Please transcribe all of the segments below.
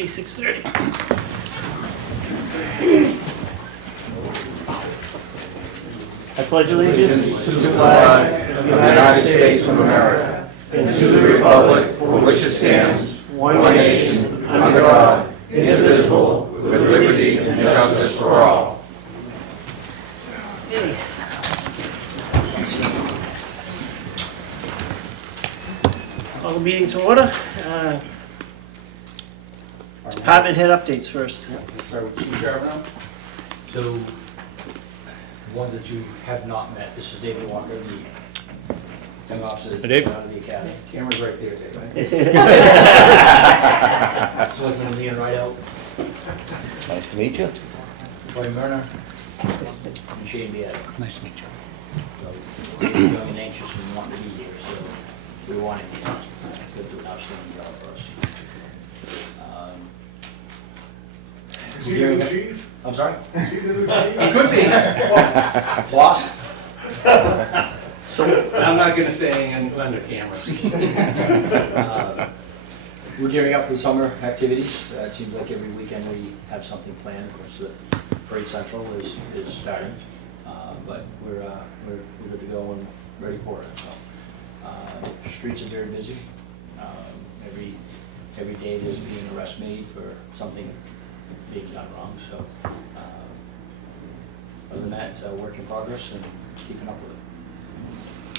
Okay, 6:30. I pledge allegiance To the flag of the United States of America and to the republic for which it stands, one nation, under God, indivisible, with liberty and justice for all. Okay. All the meetings in order. Department head updates first. We'll start with Chief Charbonneau. So, the ones that you have not met, this is David Walker, the young officer that's Dave. out of the academy. Camera's right there, Dave. Selectman Leon Rideout, Nice to meet you. Troy Murner, and Shane Beatty. Nice to meet you. So, we're young and anxious and wanting to be here, so we wanted to go do an outstanding job for us. Is he the new chief? I'm sorry? Is he the new chief? He could be. Boss? So, I'm not gonna say anything under camera. We're gearing up for the summer activities. It seems like every weekend we have something planned. Of course, the Parade Central is starting, but we're good to go and ready for it. So, streets are very busy. Every day there's being an arrest made for something being done wrong. So, other than that, work in progress and keeping up with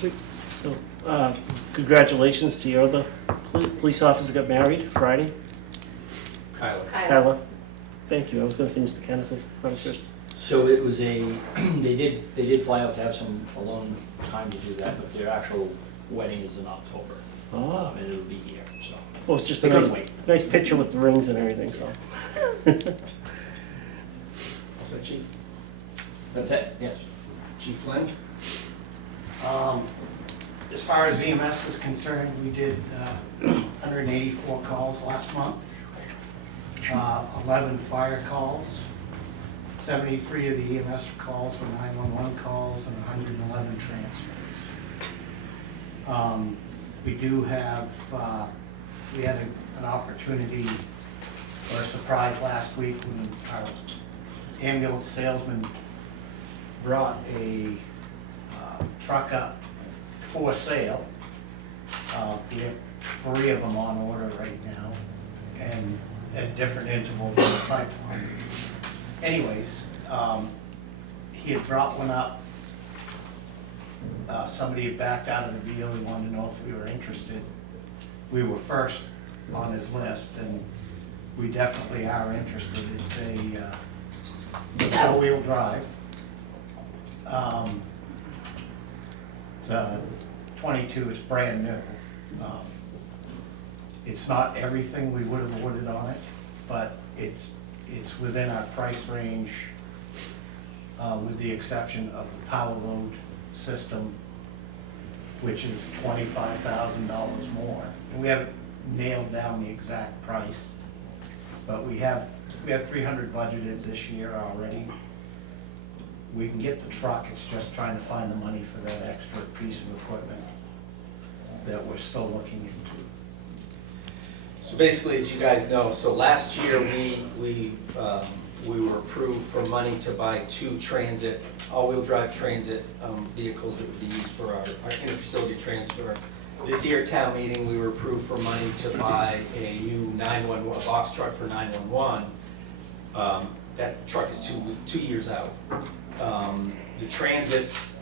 it. so congratulations to your other police officer got married Friday. Kyla. Kyla. Thank you. I was going to say Mr. Kennison. I was first. So it was they did fly out to have some alone time to do that, but their actual wedding is in October. Oh, And it'll be here, so. well, it's just a They couldn't nice, wait. nice picture with the rings and everything. So, What's that, Chief? That's it, yes. Chief Flynn? As far as EMS is concerned, we did 184 calls last month, 11 fire calls, 73 of the EMS calls were 911 calls, and 111 transfers. We do have, we had an opportunity or a surprise last week when our ambulance salesman brought a truck up for sale. We have 3 of them on order right now and at different intervals in the pipeline. Anyways, he had brought one up. Somebody had backed out of the deal. He wanted to know if we were interested. We were first on his list, and we definitely are interested. It's a 4-wheel drive. It's a 22, it's brand new. It's not everything we would have awarded on it, but it's within our price range, with the exception of the power load system, which is $25,000 more. And we haven't nailed down the exact price, but we have 300 budgeted this year already. We can get the truck, it's just trying to find the money for that extra piece of equipment that we're still looking into. So basically, as you guys know, so last year we were approved for money to buy 2 transit, all-wheel drive transit vehicles that would be used for our inter-facility transfer. This year at town meeting, we were approved for money to buy a new 911, a box truck for 911. That truck is two years out. The transits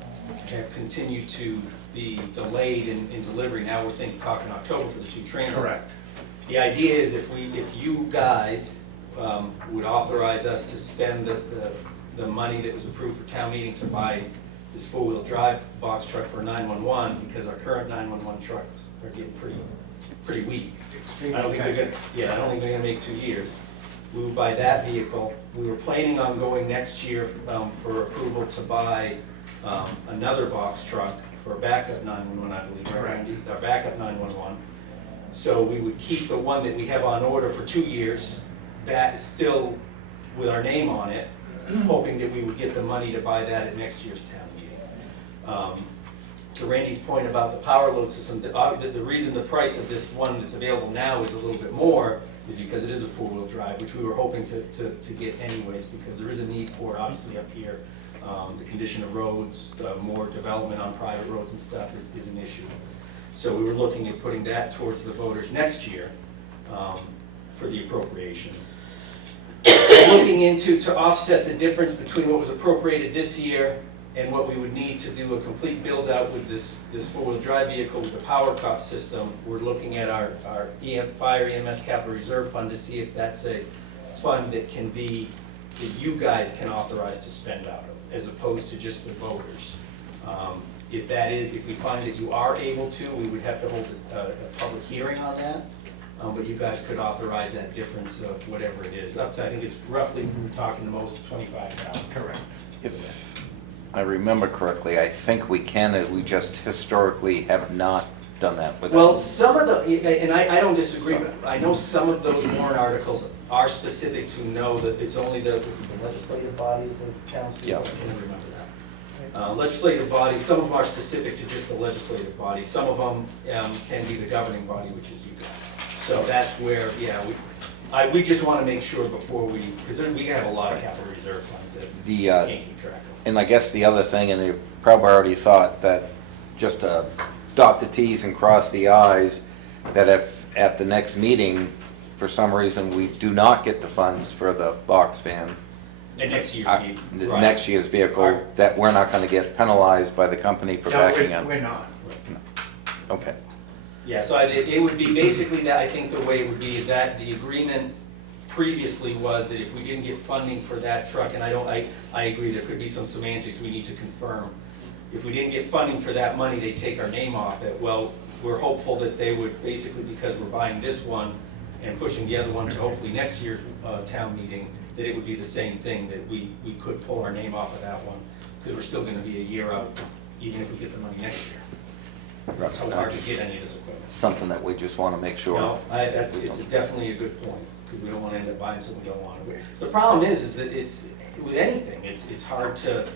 have continued to be delayed in delivery. Now we're talking October for the 2 transits. Correct. The idea is if you guys would authorize us to spend the money that was approved for town meeting to buy this 4-wheel drive box truck for 911, because our current 911 trucks are getting pretty weak. I don't think they're gonna make 2 years. We would buy that vehicle. We were planning on going next year for approval to buy another box truck for a backup 911, I believe. Correct. Our backup 911. So we would keep the one that we have on order for 2 years. That is still with our name on it, hoping that we would get the money to buy that at next year's town meeting. To Randy's point about the power load system, the reason the price of this one that's available now is a little bit more is because it is a four-wheel drive, which we were hoping to get anyways, because there is a need for it, obviously up here. The condition of roads, more development on private roads and stuff is an issue. So we were looking at putting that towards the voters next year for the appropriation. Looking into to offset the difference between what was appropriated this year and what we would need to do a complete build out with this four-wheel drive vehicle with the power cut system, we're looking at our fire EMS capital reserve fund to see if that's a fund that can be, that you guys can authorize to spend out of, as opposed to just the voters. If that is, if we find that you are able to, we would have to hold a public hearing on that. But you guys could authorize that difference of whatever it is, up to, I think it's roughly, we're talking the most, 25,000. Correct. If I remember correctly, I think we can, we just historically have not done that with. Well, some of the, and I don't disagree, but I know some of those warrant articles are specific to know that it's only the, was it the legislative bodies, the townspeople? Yeah. I can't remember that. Legislative bodies, some of them are specific to just the legislative body, some of them can be the governing body, which is you guys. So that's where, yeah, we just want to make sure before we, because we have a lot of capital reserve funds that we can't keep track of. And I guess the other thing, and you probably already thought that, just to dot the Ts and cross the Is, that if at the next meeting, for some reason, we do not get the funds for the box van, And next year's the meeting, right. next year's vehicle, that we're not gonna get penalized by the company for backing No, in. we're not. Okay. Yeah, so it would be basically that, I think the way it would be is that the agreement previously was that if we didn't get funding for that truck, and I agree, there could be some semantics we need to confirm. If we didn't get funding for that money, they'd take our name off it. Well, we're hopeful that they would, basically because we're buying this one and pushing the other one to hopefully next year's town meeting, that it would be the same thing, that we could pull our name off of that one, because we're still gonna be a year out, even if we get the money next year. It's so hard to get any of this equipment. Something that we just wanna make sure. No, it's definitely a good point, because we don't want to end up buying something we don't want. The problem is that it's, with anything, it's hard to,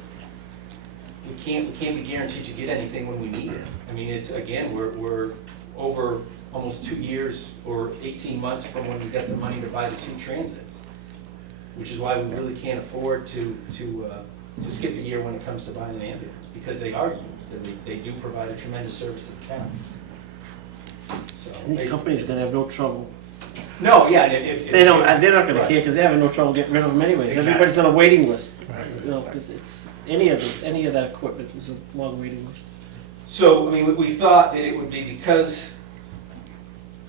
we can't be guaranteed to get anything when we need it. I mean, it's, again, we're over almost 2 years or 18 months from when we got the money to buy the 2 transits, which is why we really can't afford to skip a year when it comes to buying an ambulance, because they are used, and they do provide a tremendous service to the town. So, And these companies are gonna have no trouble. No, yeah, and if. They're not gonna Right. care, because they're having no trouble getting rid of them anyways. Exactly. Everybody's on a waiting list. Right. You know, because it's, any of that equipment is a long waiting list. So, I mean, we thought that it would be because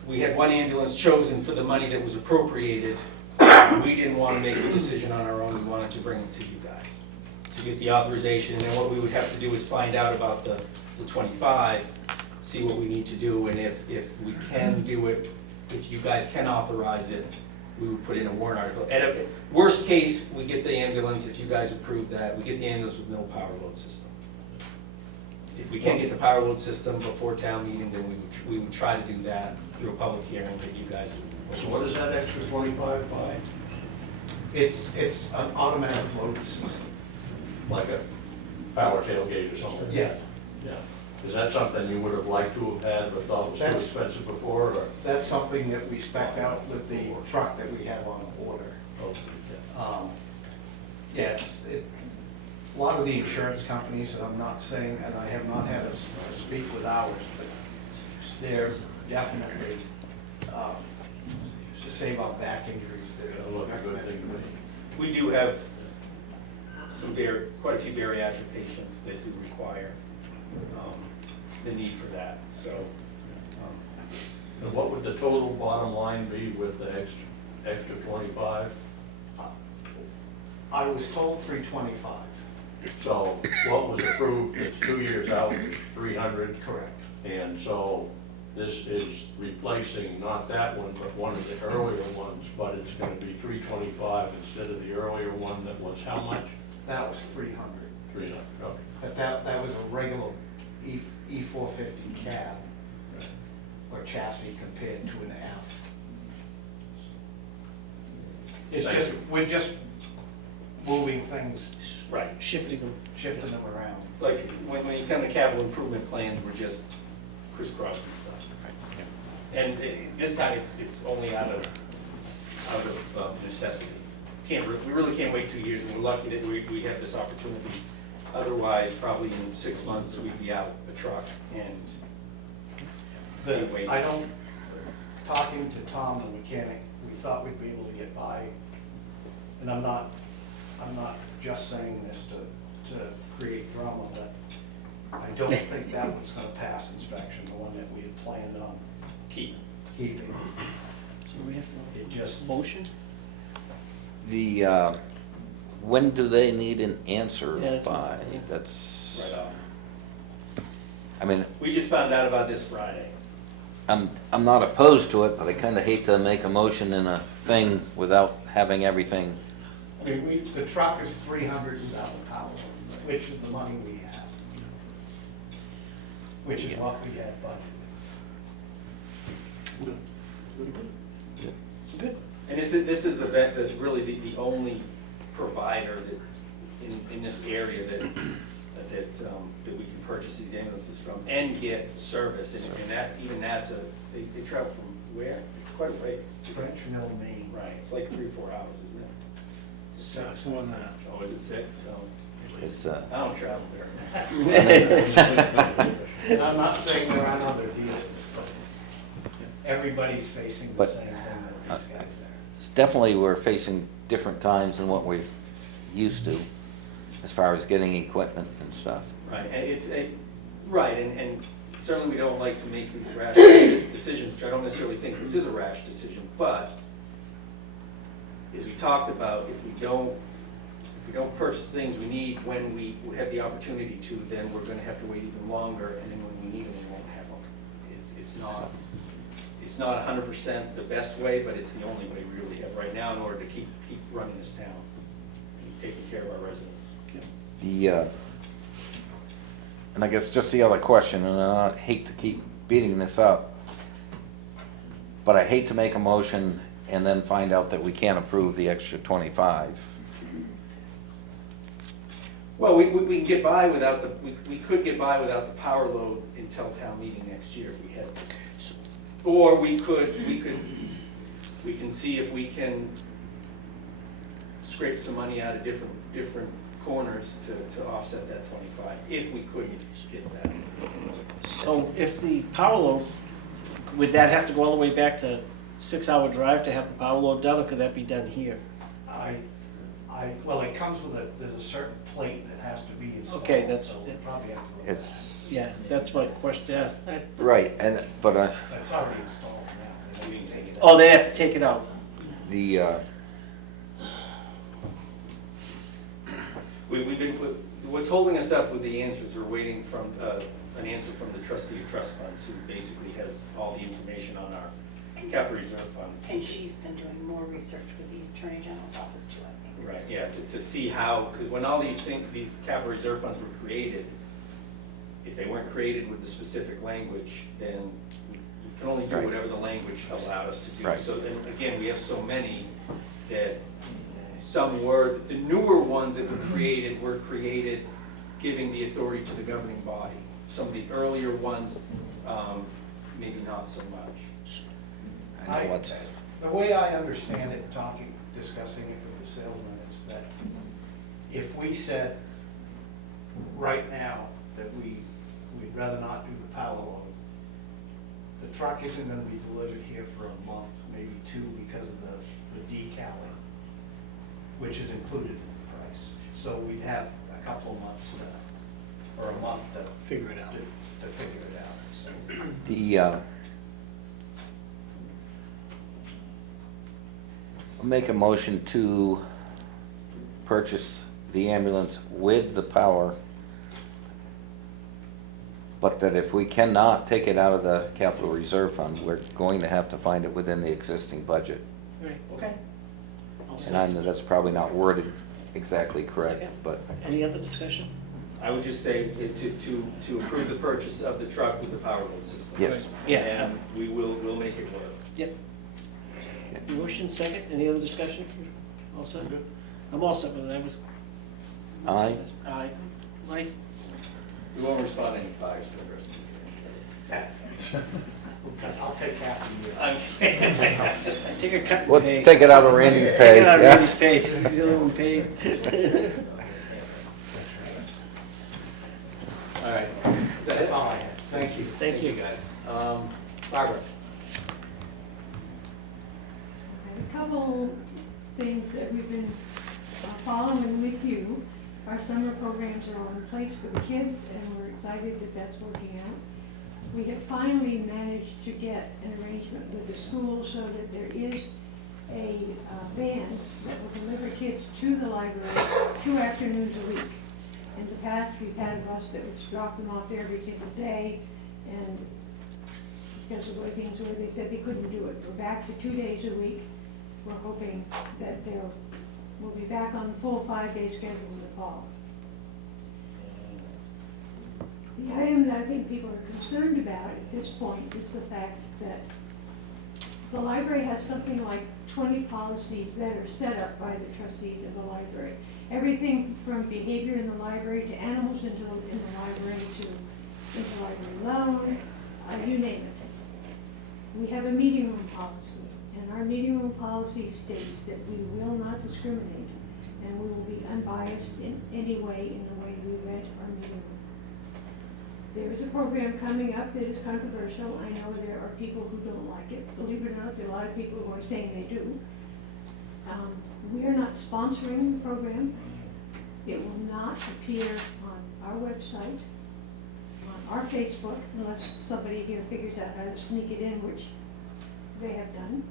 we had one ambulance chosen for the money that was appropriated, we didn't want to make the decision on our own, we wanted to bring it to you guys, to get the authorization, and then what we would have to do is find out about the 25, see what we need to do, and if we can do it, if you guys can authorize it, we would put in a warrant article. At a worst case, we get the ambulance, if you guys approve that, we get the ambulance with no power load system. If we can't get the power load system before town meeting, then we would try to do that through a public hearing that you guys would. So what is that extra 25 by? It's an automatic load system. Like a power tailgate or something? Yeah, Yeah. Is that something you would have liked to have had but thought was too That's- expensive before, or? that's something that we spec'd out with the truck that we have on order. Oh, Yeah, a lot of the insurance companies, and I'm not saying, and I have not had us speak with ours, but they're definitely, to save on back injuries, they're. That looked a good thing to me. We do have quite a few bariatric patients that do require the need for that, so. And what would the total bottom line be with the extra 25? I was told 325. So what was approved, it's 2 years out, it's 300. Correct. And so this is replacing not that one, but one of the earlier ones, but it's gonna be 325 instead of the earlier one that was how much? That was 300. 300, okay. But that was a regular E450 cab or chassis compared to an F. It's Thank just, you. we're just moving things, Right. Shifting them. shifting them around. It's like, when you come to capital improvement plans, we're just crisscrossing stuff. And this time, it's only out of out of necessity. We really can't wait 2 years, and we're lucky that we have this opportunity. Otherwise, probably in 6 months, we'd be out a truck, and I don't, talking to Tom, the mechanic, we thought we'd be able to get by, and I'm not just saying this to create drama, but I don't think that was gonna pass inspection, the one that we had planned on keeping. So we have It to, just, motion? When do they need an answer Yeah, that's by? what- yeah. That's, Right off. I mean, We just found out about this Friday. I'm not opposed to it, but I kinda hate to make a motion in a thing without having everything. I mean, the truck is 300 without the power, which is the money we have, which is what we had budgeted. Good. And this is the vet that's really the only provider that, in this area that we can purchase these ambulances from and get service, and that, even that's they travel from where? It's quite a ways. French Mill, Maine. Right, it's like 3 or 4 hours, isn't it? Something like that. Oh, is it 6? Oh. It's, I don't travel there. And I'm not saying there aren't other deals, but everybody's facing the But- same thing that these guys are. It's definitely, we're facing different times than what we're used to, as far as getting equipment and stuff. Right, and right, and certainly we don't like to make these rash decisions, which I don't necessarily think this is a rash decision, but as we talked about, if we don't purchase things we need when we have the opportunity to, then we're gonna have to wait even longer, and then when we need them, we won't have them. It's not 100% the best way, but it's the only way we really have right now in order to keep running this town and taking care of our residents. And I guess just the other question, and I hate to keep beating this up, but I hate to make a motion and then find out that we can't approve the extra 25. Well, we can get by without we could get by without the power load until town meeting next year if we had to. Or we can see if we can scrape some money out of different corners to offset that 25, if we could get that. So if the power load, would that have to go all the way back to 6-hour drive to have the power load done, or could that be done here? Well, it comes with there's a certain plate that has to be installed. Okay, that's- so we'll probably have to. It's, Yeah, that's my question, yeah. right, but It's already installed now, and we can take it out. Oh, they have to take it out. We've been, what's holding us up with the answers, we're waiting from, an answer from the trustee of trust funds, who basically has all the information on our capital reserve funds. And she's been doing more research with the Attorney General's office too, I think. Right, yeah, to see how, because when all these capital reserve funds were created, if they weren't created with the specific language, then we can only do Right. whatever the language allowed us to do. Right. So then, again, we have so many that some were, the newer ones that were created giving the authority to the governing body. Some of the earlier ones, maybe not so much. I know what's, The way I understand it, discussing it with the salesman, is that if we said right now that we'd rather not do the power load, the truck isn't gonna be delivered here for a month, maybe 2, because of the decaling, which is included in the price. So we'd have a couple of months or a month to figure it out. To figure it out, so. I'll make a motion to purchase the ambulance with the power, but that if we cannot take it out of the capital reserve fund, we're going to have to find it within the existing budget. Right. Okay. And I know that's probably not worded exactly correct, Second. but Any other discussion? I would just say to approve the purchase of the truck with the power load system. yes. Yeah. And we'll make it work. Yep. Motion second, any other discussion? All set? I'm all set with it, I was. Aye. Aye. Aye. We won't respond to any fires for the rest of the year. I'll take half of you. Take a cut and We'll pay. take it out of Randy's pay. Take it out of yeah. Randy's pay, he's the only one paid. All right, is that it? That's all I have. Thank you. Thank you. Guys. Barbara? A couple things that we've been following with you. Our summer programs are in place for the kids, and we're excited that that's working out. We have finally managed to get an arrangement with the school so that there is a van that will deliver kids to the library 2 afternoons a week. In the past, we've had a bus that would drop them off there every single day, and because of the way things were, they said they couldn't do it. We're back to 2 days a week. We're hoping that we'll be back on the full 5-day schedule in the fall. The item that I think people are concerned about at this point is the fact that the library has something like 20 policies that are set up by the trustees of the library. Everything from behavior in the library to animals in the library to interlibrary loan, you name it. We have a meeting room policy, and our meeting room policy states that we will not discriminate, and we will be unbiased in any way in the way we rent our meeting room. There is a program coming up that is controversial. I know there are people who don't like it. Believe it or not, there are a lot of people who are saying they do. We are not sponsoring the program. It will not appear on our website, on our Facebook, unless somebody here figures out how to sneak it in, which they have done.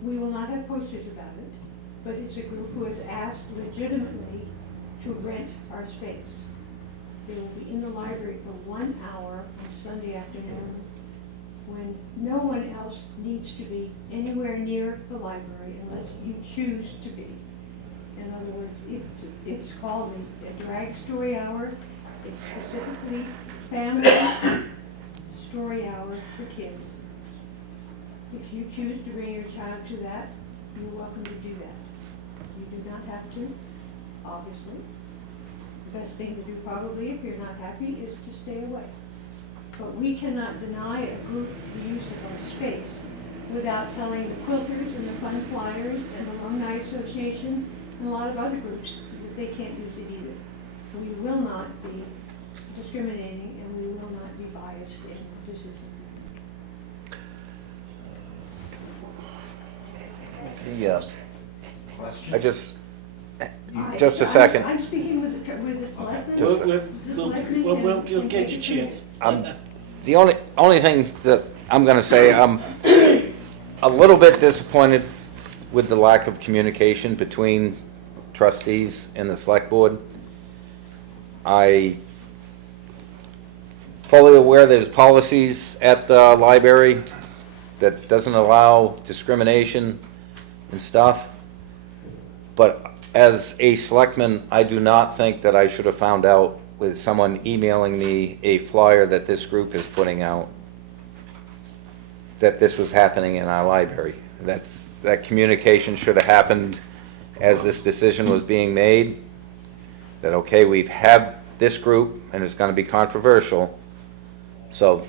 We will not have posters about it, but it's a group who has asked legitimately to rent our space. They will be in the library for 1 hour on Sunday afternoon when no one else needs to be anywhere near the library unless you choose to be. In other words, it's called a drag story hour. It's specifically family story hour for kids. If you choose to bring your child to that, you're welcome to do that. You do not have to, obviously. The best thing to do probably, if you're not happy, is to stay away. But we cannot deny a group the use of our space without telling the quilters and the fun flyers and the Alumni Association and a lot of other groups that they can't use it either. We will not be discriminating, and we will not be biased in decision. Just a second. I'm speaking with the selectmen. Just- You'll get your chance. The only thing that I'm gonna say, I'm a little bit disappointed with the lack of communication between trustees and the select board. I fully aware there's policies at the library that doesn't allow discrimination and stuff, but as a selectman, I do not think that I should have found out with someone emailing me a flyer that this group is putting out, that this was happening in our library. That communication should have happened as this decision was being made, that, okay, we've had this group and it's gonna be controversial, so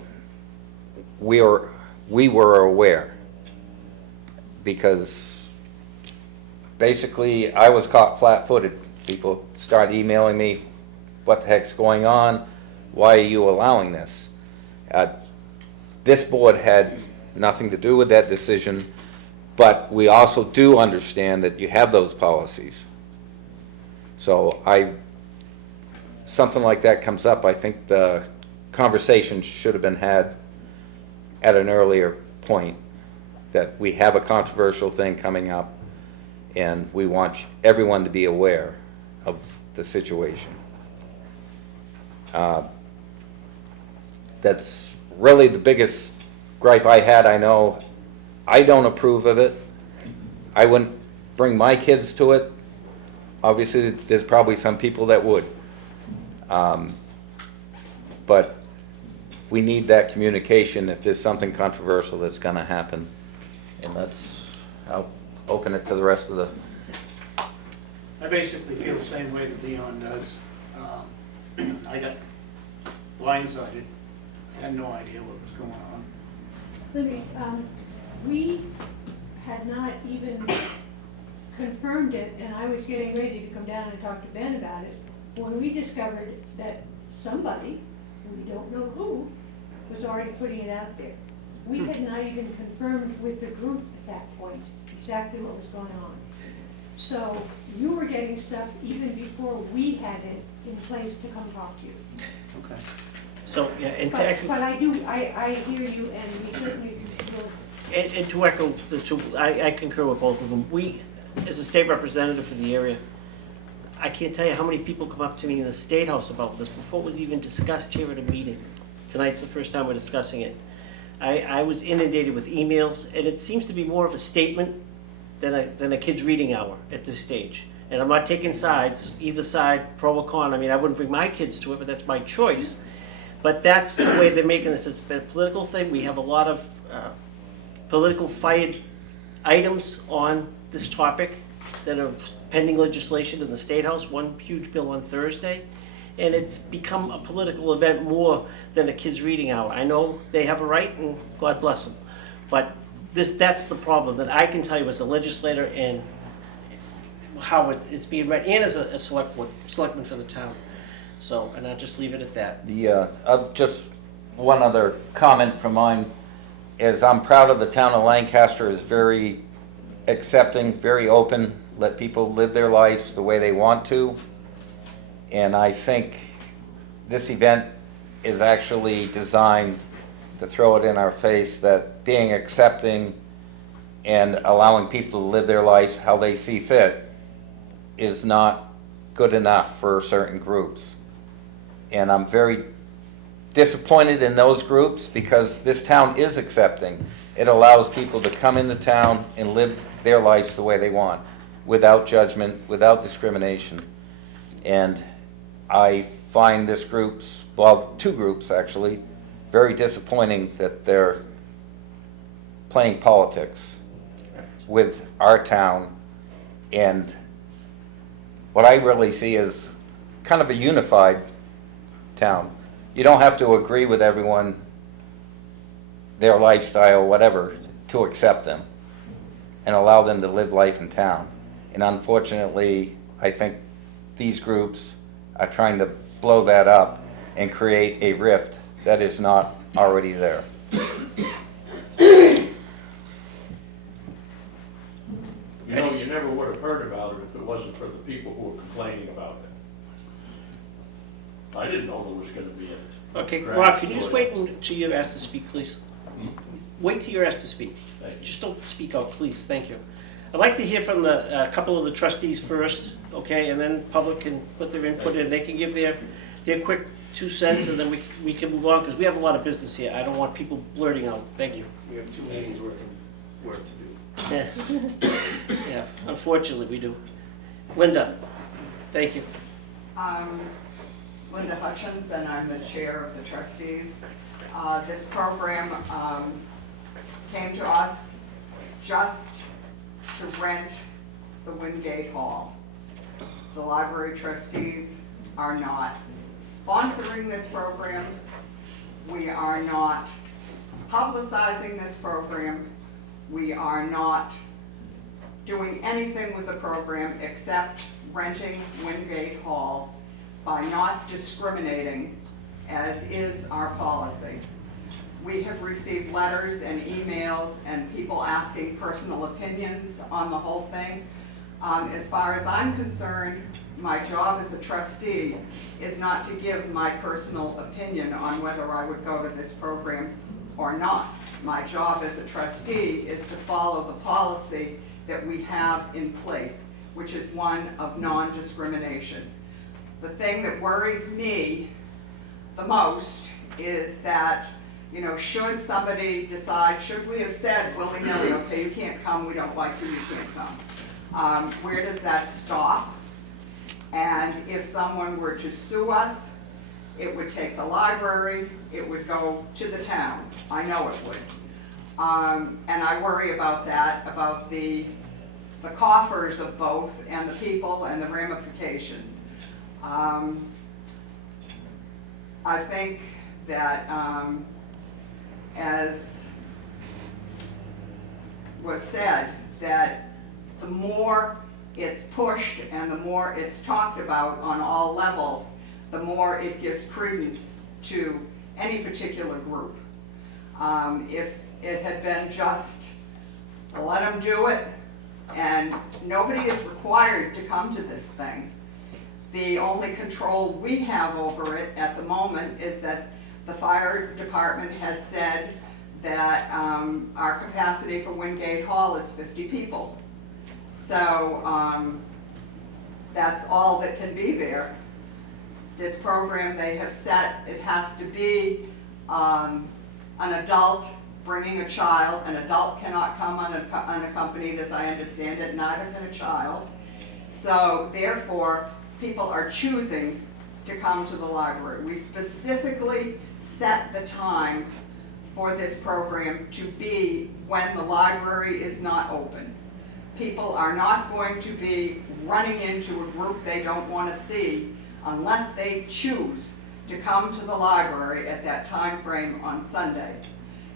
we were aware. Because basically, I was caught flat-footed. People start emailing me, what the heck's going on? Why are you allowing this? This board had nothing to do with that decision, but we also do understand that you have those policies. So something like that comes up, I think the conversation should have been had at an earlier point, that we have a controversial thing coming up and we want everyone to be aware of the situation. That's really the biggest gripe I had. I know I don't approve of it. I wouldn't bring my kids to it. Obviously, there's probably some people that would. But we need that communication if there's something controversial that's gonna happen. And I'll open it to the rest of the. I basically feel the same way that Leon does. I got blindsided. I had no idea what was going on. Let me, we had not even confirmed it, and I was getting ready to come down and talk to Ben about it, when we discovered that somebody, we don't know who, was already putting it out there. We had not even confirmed with the group at that point exactly what was going on. So you were getting stuff even before we had it in place to come talk to you. Okay. So, yeah, and But I hear you, and we certainly will. And to echo the two, I concur with both of them. We, as a state representative for the area, I can't tell you how many people come up to me in the State House about this before it was even discussed here at a meeting. Tonight's the first time we're discussing it. I was inundated with emails, and it seems to be more of a statement than a kid's reading hour at this stage. And I'm not taking sides, either side, pro or con. I mean, I wouldn't bring my kids to it, but that's my choice. But that's the way they're making this. It's a political thing. We have a lot of political fired items on this topic that are pending legislation in the State House, one huge bill on Thursday. And it's become a political event more than a kid's reading hour. I know they have a right, and God bless them. But that's the problem that I can tell you as a legislator and how it's being read, and as a selectman for the town. So, and I'll just leave it at that. Just one other comment from mine is I'm proud of the town of Lancaster is very accepting, very open, let people live their lives the way they want to. And I think this event is actually designed to throw it in our face that being accepting and allowing people to live their lives how they see fit is not good enough for certain groups. And I'm very disappointed in those groups because this town is accepting. It allows people to come into town and live their lives the way they want, without judgment, without discrimination. And I find this group's, well, two groups actually, very disappointing that they're playing politics with our town. And what I really see is kind of a unified town. You don't have to agree with everyone, their lifestyle, whatever, to accept them and allow them to live life in town. And unfortunately, I think these groups are trying to blow that up and create a rift that is not already there. You know, you never would have heard about it if it wasn't for the people who were complaining about it. I didn't know there was gonna be a. Okay, Rob, can you just wait until you're asked to speak, please? Wait till you're asked to speak. Just don't speak out, please. Thank you. I'd like to hear from the couple of the trustees first, okay, and then public can put their input in. They can give their quick 2 cents, and then we can move on, because we have a lot of business here. I don't want people blurting out. Thank you. We have 2 meetings worth of work to do. Yeah, yeah, unfortunately, we do. Linda, thank you. Linda Hutchins, and I'm the chair of the trustees. This program came to us just to rent the Wingate Hall. The library trustees are not sponsoring this program. We are not publicizing this program. We are not doing anything with the program except renting Wingate Hall by not discriminating, as is our policy. We have received letters and emails and people asking personal opinions on the whole thing. As far as I'm concerned, my job as a trustee is not to give my personal opinion on whether I would go to this program or not. My job as a trustee is to follow the policy that we have in place, which is one of non-discrimination. The thing that worries me the most is that, you know, should somebody decide, should we have said willy-nilly, okay, you can't come, we don't like you, you can't come. Where does that stop? And if someone were to sue us, it would take the library, it would go to the town. I know it would. And I worry about that, about the coffers of both and the people and the ramifications. I think that as was said, that the more it's pushed and the more it's talked about on all levels, the more it gives credence to any particular group. If it had been just, let them do it, and nobody is required to come to this thing. The only control we have over it at the moment is that the fire department has said that our capacity for Wingate Hall is 50 people. So that's all that can be there. This program they have set, it has to be an adult bringing a child. An adult cannot come unaccompanied, as I understand it, neither can a child. So therefore, people are choosing to come to the library. We specifically set the time for this program to be when the library is not open. People are not going to be running into a group they don't want to see unless they choose to come to the library at that time frame on Sunday.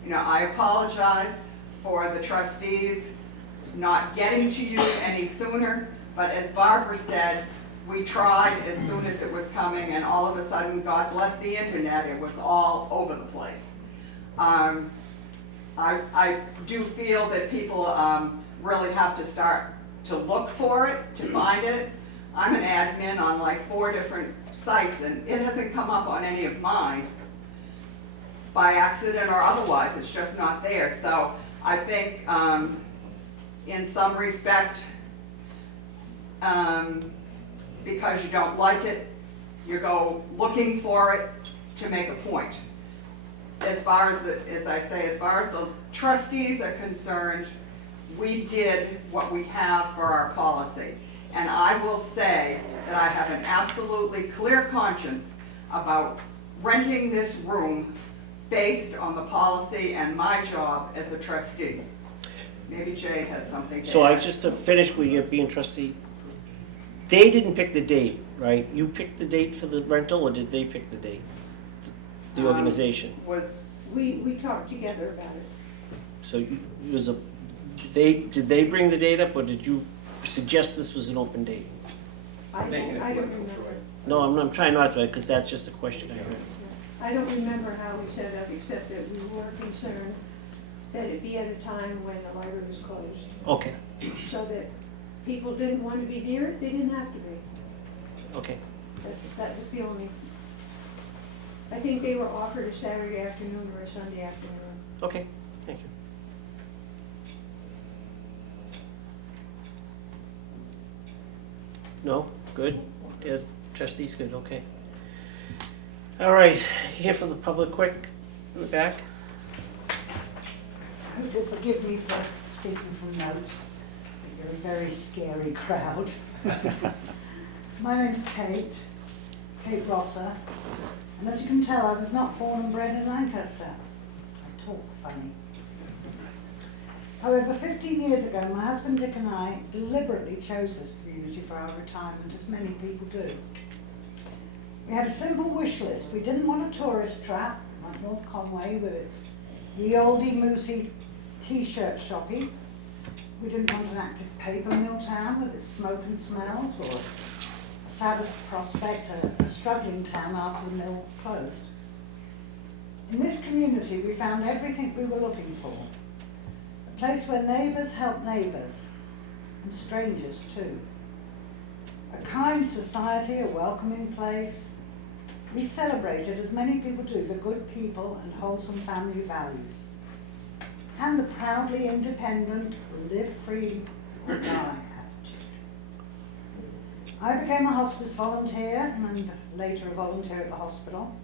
You know, I apologize for the trustees not getting to you any sooner, but as Barbara said, we tried as soon as it was coming, and all of a sudden, God bless the internet, it was all over the place. I do feel that people really have to start to look for it, to find it. I'm an admin on like 4 different sites, and it hasn't come up on any of mine by accident or otherwise. It's just not there. So I think in some respect, because you don't like it, you go looking for it to make a point. As far as as I say, as far as the trustees are concerned, we did what we have for our policy. And I will say that I have an absolutely clear conscience about renting this room based on the policy and my job as a trustee. Maybe Jay has something to So add. just to finish with you being trustee, they didn't pick the date, right? You picked the date for the rental, or did they pick the date? The organization? We talked together about it. So it was did they bring the date up, or did you suggest this was an open date? I don't remember. No, I'm trying not to, because that's just a question I heard. I don't remember how we set up, except that we were concerned that it be at a time when the library was closed, Okay, so that people didn't want to be near it, they didn't have to be. okay. That was the only, I think they were offered a Saturday afternoon or a Sunday afternoon. Okay, thank you. No, good? Yeah, trustees, good, okay. All right, here for the public, quick, in the back. I hope you'll forgive me for speaking from notes. You're a very scary crowd. My name's Kate Rosser, and as you can tell, I was not born and bred in Lancaster. I talk funny. However, 15 years ago, my husband Dick and I deliberately chose this community for our retirement, as many people do. We had a simple wish list. We didn't want a tourist trap like North Conway with its ye olde moosey t-shirt shoppy. We didn't want an active paper mill town with its smoke and smells, or a saddest prospect, a struggling town after the mill closed. In this community, we found everything we were looking for. A place where neighbours help neighbours, and strangers too. A kind society, a welcoming place. We celebrated, as many people do, the good people and wholesome family values. And the proudly independent, live free or die attitude. I became a hospice volunteer and later a volunteer at the hospital.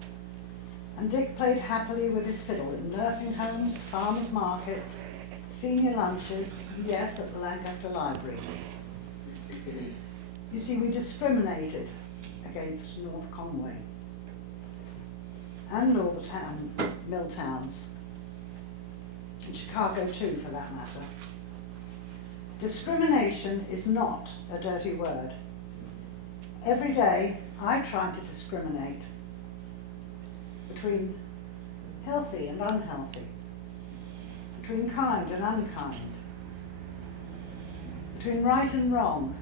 And Dick played happily with his fiddle in nursing homes, farmers markets, senior lunches, and yes, at the Lancaster Library. You see, we discriminated against North Conway and all the mill towns, and Chicago too, for that matter. Discrimination is not a dirty word. Every day, I try to discriminate between healthy and unhealthy, between kind and unkind, between right and wrong,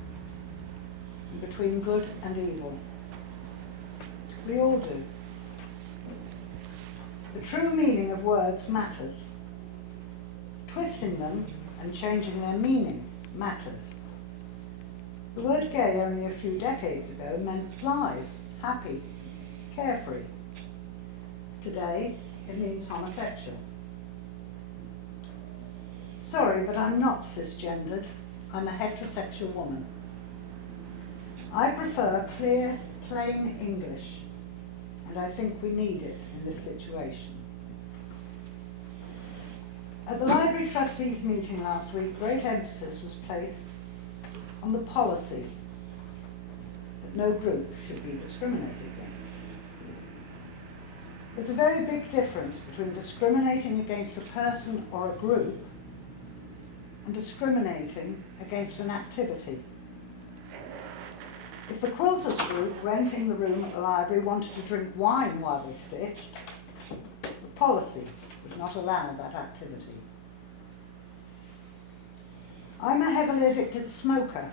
and between good and evil. We all do. The true meaning of words matters. Twisting them and changing their meaning matters. The word gay only a few decades ago meant blithe, happy, carefree. Today, it means homosexual. Sorry, but I'm not cisgendered. I'm a heterosexual woman. I prefer clear, plain English, and I think we need it in this situation. At the Library Trustees meeting last week, great emphasis was placed on the policy that no group should be discriminated against. There's a very big difference between discriminating against a person or a group and discriminating against an activity. If the quilters group renting the room at the library wanted to drink wine while they stitched, the policy would not allow that activity. I'm a heavily addicted smoker,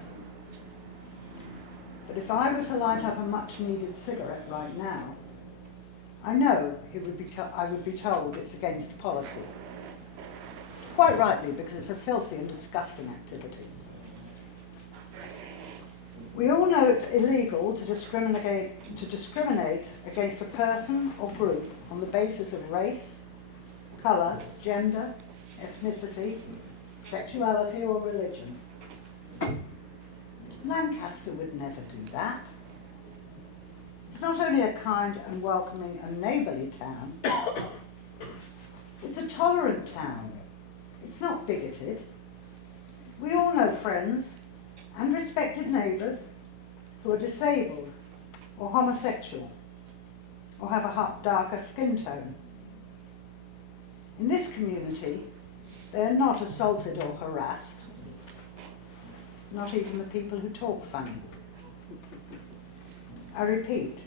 but if I were to light up a much needed cigarette right now, I know I would be told it's against policy. Quite rightly, because it's a filthy and disgusting activity. We all know it's illegal to discriminate against a person or group on the basis of race, colour, gender, ethnicity, sexuality or religion. Lancaster would never do that. It's not only a kind and welcoming and neighbourly town, it's a tolerant town. It's not bigoted. We all know friends and respected neighbours who are disabled or homosexual or have a darker skin tone. In this community, they are not assaulted or harassed, not even the people who talk funny. I repeat,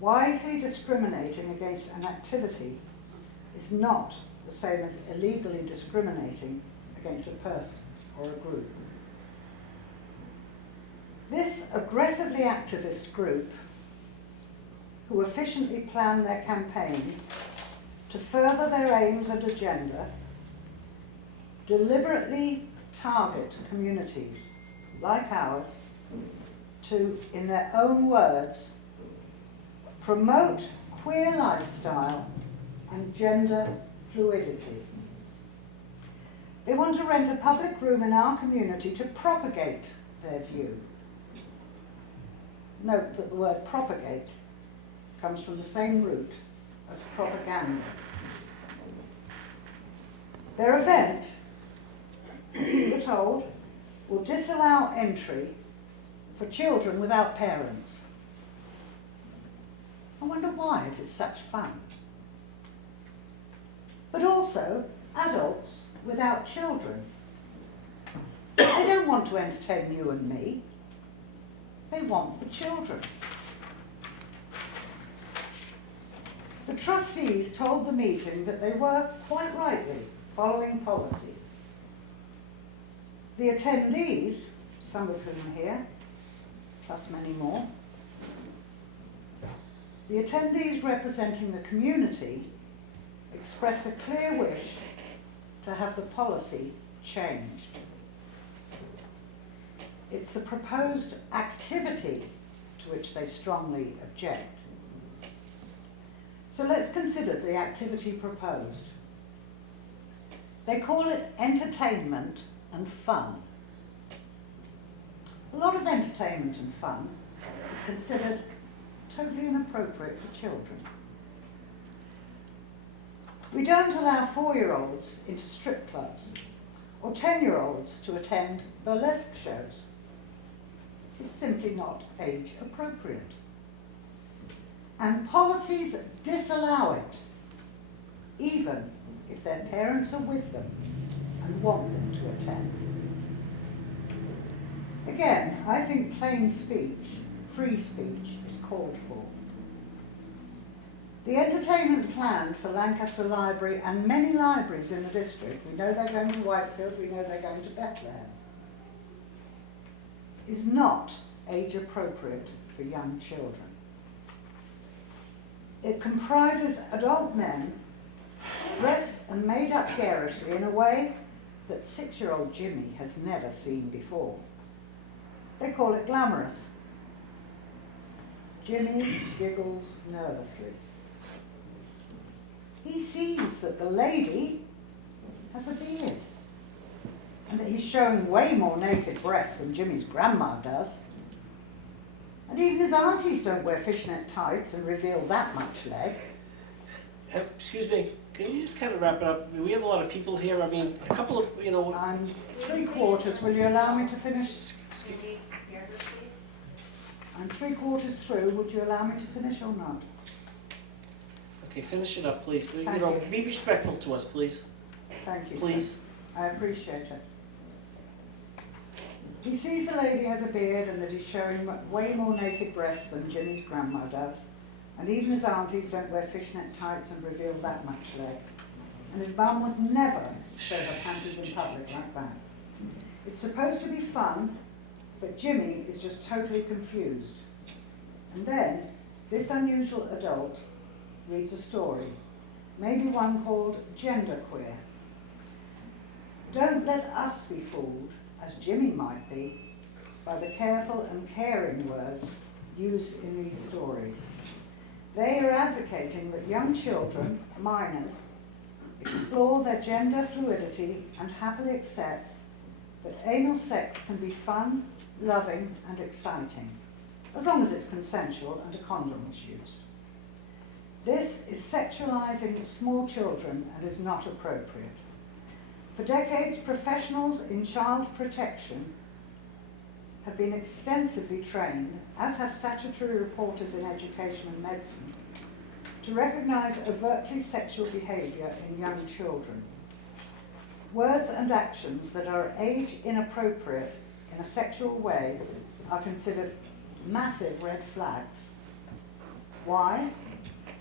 wisely discriminating against an activity is not the same as illegally discriminating against a person or a group. This aggressively activist group, who efficiently plan their campaigns to further their aims and agenda, deliberately target communities like ours to, in their own words, promote queer lifestyle and gender fluidity. They want to rent a public room in our community to propagate their view. Note that the word propagate comes from the same root as propaganda. Their event, we're told, will disallow entry for children without parents. I wonder why, if it's such fun. But also adults without children. They don't want to entertain you and me. They want the children. The trustees told the meeting that they were, quite rightly, following policy. The attendees, some of whom are here, plus many more, the attendees representing the community expressed a clear wish to have the policy changed. It's the proposed activity to which they strongly object. So let's consider the activity proposed. They call it entertainment and fun. A lot of entertainment and fun is considered totally inappropriate for children. We don't allow 4-year-olds into strip clubs or 10-year-olds to attend burlesque shows. It's simply not age appropriate. And policies disallow it, even if their parents are with them and want them to attend. Again, I think plain speech, free speech, is called for. The entertainment planned for Lancaster Library and many libraries in the district, we know they're going to Whitefield, we know they're going to Bethlehem, is not age appropriate for young children. It comprises adult men dressed and made up garishly in a way that 6-year-old Jimmy has never seen before. They call it glamorous. Jimmy giggles nervously. He sees that the lady has a beard, and that he's showing way more naked breasts than Jimmy's grandma does. And even his aunties don't wear fishnet tights and reveal that much leg. Excuse me, can you just kind of wrap it up? We have a lot of people here, I mean, a couple of, you know. I'm 3/4. Will you allow me to finish? I'm 3/4 through. Would you allow me to finish or not? Okay, finish it up, please. You Thank know, you. be respectful to us, please. Thank you, sir. Please. I appreciate it. He sees the lady has a beard and that he's showing way more naked breasts than Jimmy's grandma does. And even his aunties don't wear fishnet tights and reveal that much leg. And his mum would never show her panties in public like that. It's supposed to be fun, but Jimmy is just totally confused. And then this unusual adult reads a story, maybe one called Genderqueer. Don't let us be fooled, as Jimmy might be, by the careful and caring words used in these stories. They are advocating that young children, minors, explore their gender fluidity and happily accept that anal sex can be fun, loving and exciting, as long as it's consensual and a condom is used. This is sexualizing small children and is not appropriate. For decades, professionals in child protection have been extensively trained, as have statutory reporters in education and medicine, to recognise overtly sexual behaviour in young children. Words and actions that are age inappropriate in a sexual way are considered massive red flags. Why?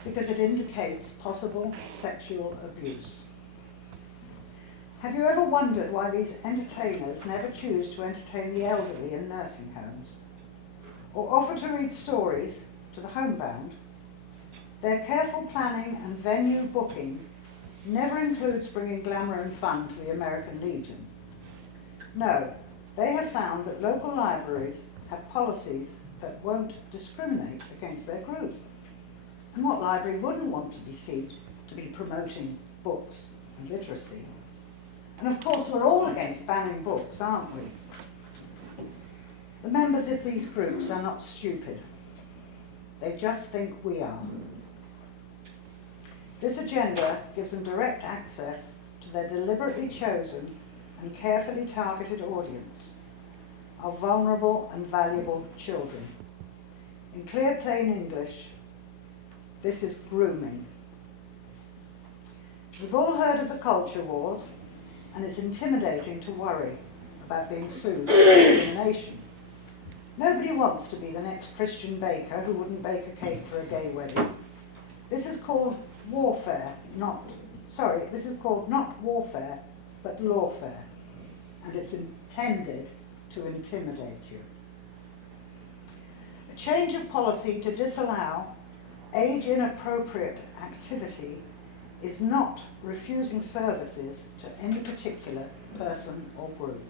Because it indicates possible sexual abuse. Have you ever wondered why these entertainers never choose to entertain the elderly in nursing homes, or offer to read stories to the homebound? Their careful planning and venue booking never includes bringing glamour and fun to the American Legion. No, they have found that local libraries have policies that won't discriminate against their group. And what library wouldn't want to be seen to be promoting books and literacy? And of course, we're all against banning books, aren't we? The members of these groups are not stupid. They just think we are. This agenda gives them direct access to their deliberately chosen and carefully targeted audience of vulnerable and valuable children. In clear, plain English, this is grooming. We've all heard of the culture wars, and it's intimidating to worry about being sued for discrimination. Nobody wants to be the next Christian baker who wouldn't bake a cake for a gay wedding. This is called warfare, this is called not warfare, but lawfare, and it's intended to intimidate you. A change of policy to disallow age-inappropriate activity is not refusing services to any particular person or group.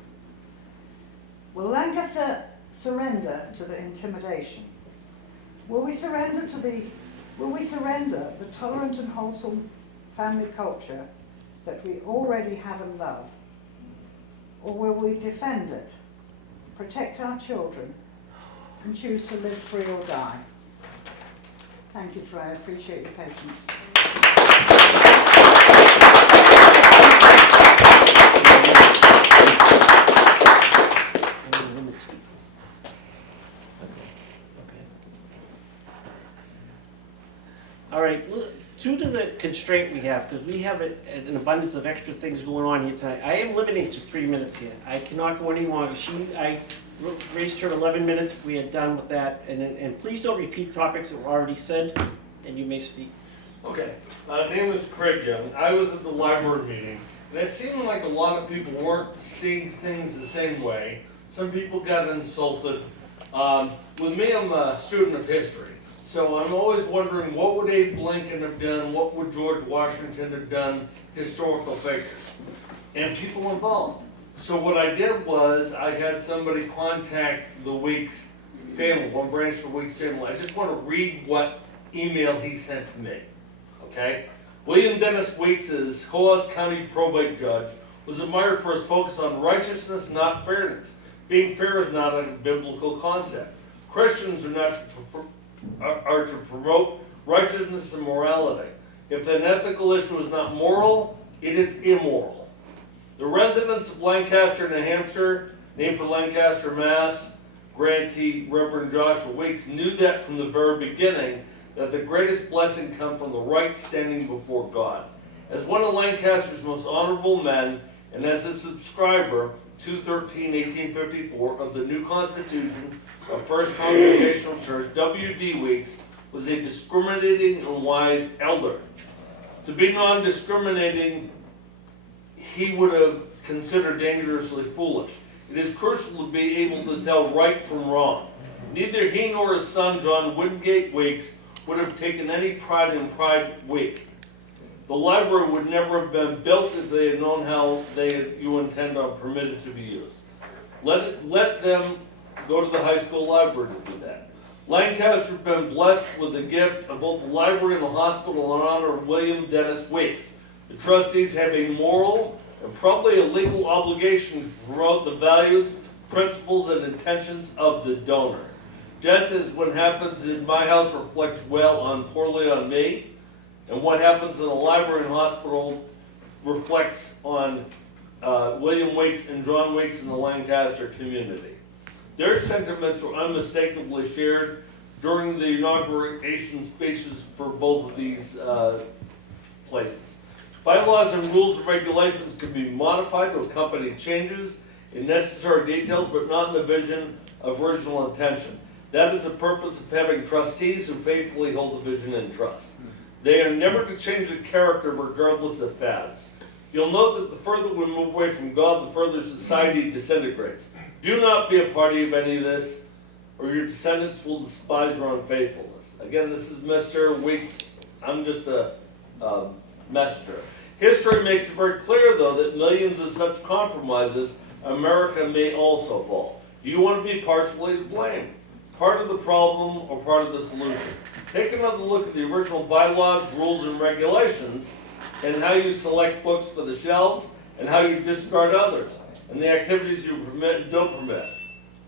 Will Lancaster surrender to the intimidation? Will we surrender the tolerant and wholesome family culture that we already have and love? Or will we defend it, protect our children, and choose to live free or die? Thank you, Troy. I appreciate your patience. All right, well, due to the constraint we have, because we have an abundance of extra things going on here tonight, I am limiting to 3 minutes here. I cannot go any longer. I raised her 11 minutes, we are done with that. And please don't repeat topics that were already said, and you may speak. Okay, name is Craig Young. I was at the library meeting, and it seemed like a lot of people weren't seeing things the same way. some people got insulted. With me, I'm a student of history. So I'm always wondering, what would Abe Lincoln have done? What would George Washington have done? Historical figures and people involved. So what I did was I had somebody contact the Weeks family, one branch of the Weeks family. I just want to read what email he sent to me, okay? William Dennis Weeks is Coos County probate judge, was admired for his focus on righteousness, not fairness. Being fair is not a biblical concept. Christians are to promote righteousness and morality. If an ethical issue is not moral, it is immoral. The residents of Lancaster, New Hampshire, named for Lancaster, Mass., grantee Reverend Joshua Weeks, knew that from the very beginning, that the greatest blessing comes from the right standing before God. As one of Lancaster's most honorable men, and as a subscriber, 2/13/1854, of the new Constitution of First Congregational Church, W.D. Weeks was a discriminating and wise elder. To be non-discriminating, he would have considered dangerously foolish. It is crucial to be able to tell right from wrong. Neither he nor his son, John Wingate Weeks, would have taken any pride in Pride Week. The library would never have been built if they had known how you intend on permitted to be used. Let them go to the high school library to do that. Lancaster has been blessed with the gift of both the library and the hospital in honor of William Dennis Weeks. The trustees have a moral and probably a legal obligation to promote the values, principles, and intentions of the donor. Just as what happens in my house reflects poorly on me, and what happens in the library and hospital reflects on William Weeks and John Weeks in the Lancaster community. Their sentiments were unmistakably shared during the inauguration speeches for both of these places. Bylaws and rules and regulations can be modified to accompany changes in necessary details, but not in the vision of original intention. That is the purpose of having trustees who faithfully hold the vision in trust. They are never to change the character regardless of fads. You'll note that the further we move away from God, the further society disintegrates. Do not be a party of any of this, or your descendants will despise your unfaithfulness. Again, this is Mr. Weeks. I'm just a messenger. History makes it very clear, though, that millions of such compromises, America may also fall. Do you want to be partially to blame? Part of the problem or part of the solution? Take another look at the original bylaws, rules, and regulations, and how you select books for the shelves, and how you discard others, and the activities you permit and don't permit.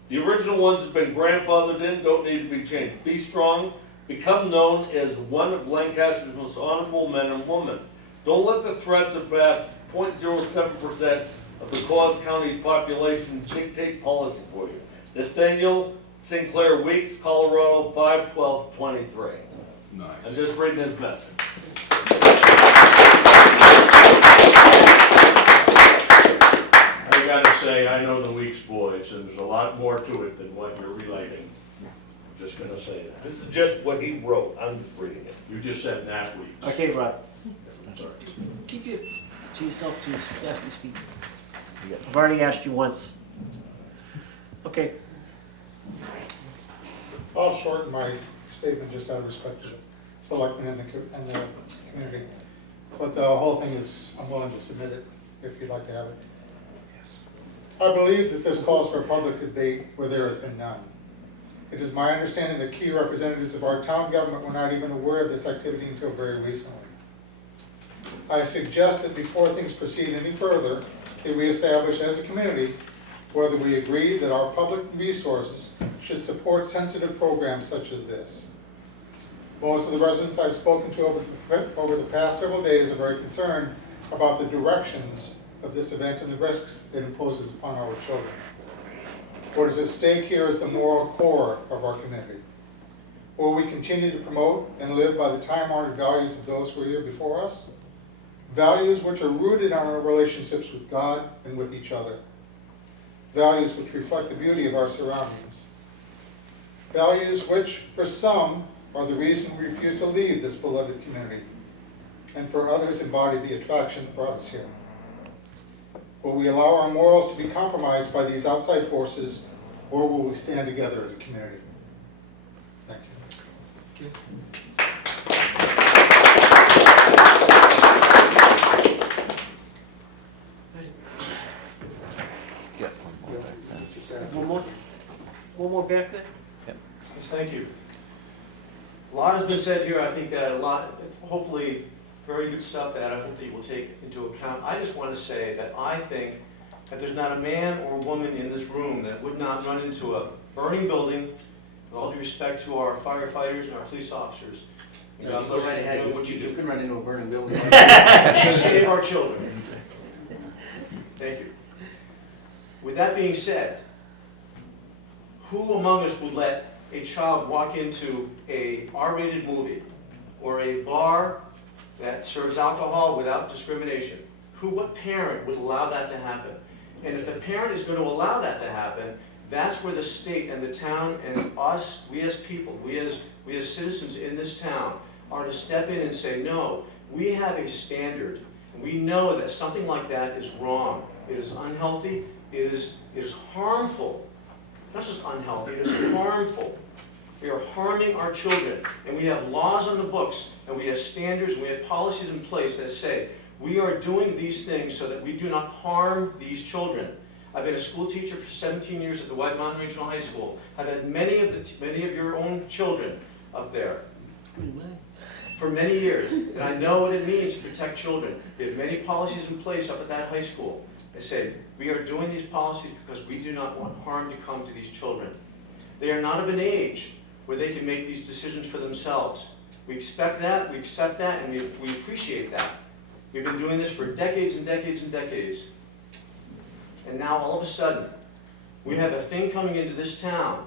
The original ones have been grandfathered in, don't need to be changed. Be strong, become known as one of Lancaster's most honorable men and women. Don't let the threats of about 0.07% of the Coos County population dictate policy for you. Nathaniel Sinclair Weeks, Colorado, 5/12/23. Nice. I'm just reading his message. I gotta say, I know the Weeks boys, and there's a lot more to it than what you're relating. I'm just gonna say that. This is just what he wrote. I'm just reading it. You just said Nat Weeks. Okay, Rod, Sorry. keep it to yourself to ask to speak. I've already asked you once. Okay, I'll shorten my statement just out of respect to the selectmen and the community. But the whole thing is, I'm willing to submit it if you'd like to have it. Yes. I believe that this calls for a public debate where there has been none. It is my understanding that key representatives of our town government were not even aware of this activity until very recently. I suggest that before things proceed any further, that we establish as a community whether we agree that our public resources should support sensitive programs such as this. Most of the residents I've spoken to over the past several days are very concerned about the directions of this event and the risks it imposes upon our children. What is at stake here is the moral core of our community. Will we continue to promote and live by the time-honored values of those who were here before us? Values which are rooted on our relationships with God and with each other. Values which reflect the beauty of our surroundings. Values which, for some, are the reason we refuse to leave this beloved community, and for others embody the attraction that brought us here. Will we allow our morals to be compromised by these outside forces, or will we stand together as a community? Thank you. One more back there? Yes, thank you. A lot has been said here, I think that a lot, hopefully, very good stuff that I hope that you will take into account. I just want to say that I think that there's not a man or woman in this room that would not run into a burning building, with all due respect to our firefighters and our police officers. You go right ahead, What you you do. can run into a burning building. To save our children. Thank you. With that being said, who among us would let a child walk into a R-rated movie or a bar that serves alcohol without discrimination? What parent would allow that to happen? And if the parent is going to allow that to happen, that's where the state and the town and us, we as people, we as citizens in this town, are to step in and say, no, we have a standard, and we know that something like that is wrong. It is unhealthy, it is harmful. Not just unhealthy, it is harmful. We are harming our children, and we have laws on the books, and we have standards, and we have policies in place that say, we are doing these things so that we do not harm these children. I've been a school teacher for 17 years at the White Mountain Regional High School. I've had many of your own children up there for many years, and I know what it means to protect children. We have many policies in place up at that high school. They say, we are doing these policies because we do not want harm to come to these children. They are not of an age where they can make these decisions for themselves. We expect that, we accept that, and we appreciate that. We've been doing this for decades and decades and decades. And now all of a sudden, we have a thing coming into this town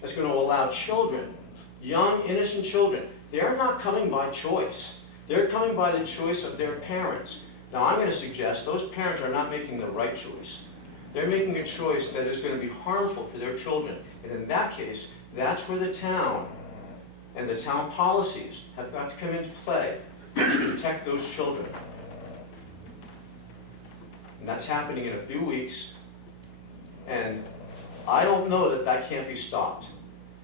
that's going to allow children, young, innocent children, they're not coming by choice. They're coming by the choice of their parents. Now I'm going to suggest those parents are not making the right choice. They're making a choice that is going to be harmful for their children. And in that case, that's where the town and the town policies have got to come into play to protect those children. And that's happening in a few weeks. And I don't know that that can't be stopped.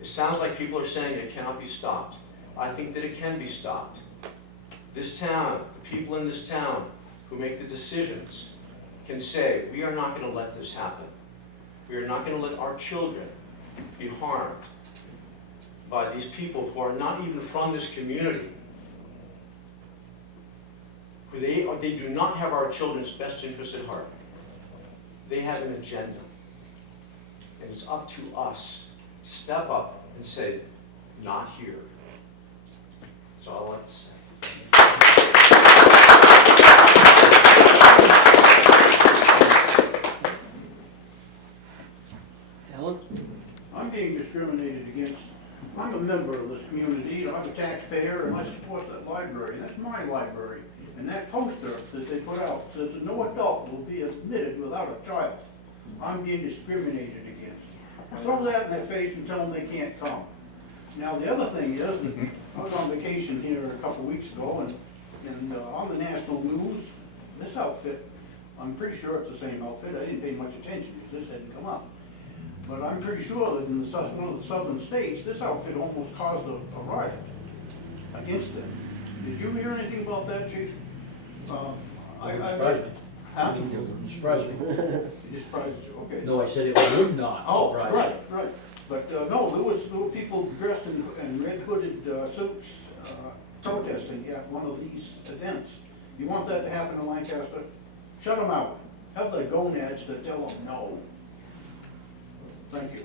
It sounds like people are saying it cannot be stopped. I think that it can be stopped. This town, the people in this town who make the decisions can say, we are not going to let this happen. We are not going to let our children be harmed by these people who are not even from this community. They do not have our children's best interests at heart. They have an agenda. And it's up to us to step up and say, not here. That's all I like to say. Alan? I'm being discriminated against. I'm a member of this community, I'm a taxpayer, and I support that library. That's my library. And that poster that they put out says that no adult will be admitted without a child. I'm being discriminated against. Throw that in their face and tell them they can't come. Now, the other thing is, I was on vacation here a couple weeks ago, and on the national news, this outfit, I'm pretty sure it's the same outfit. I didn't pay much attention because this hadn't come up. But I'm pretty sure that in one of the southern states, this outfit almost caused a riot against them. Did you hear anything about that, Chief? Surprised me. Huh? Surprised me. It just surprises you, okay. No, I said it would not Oh, surprise you. right. But no, there were people dressed in red hooded suits protesting at one of these events. You want that to happen in Lancaster? Shut them out. Have the gonads to tell them no. Thank you.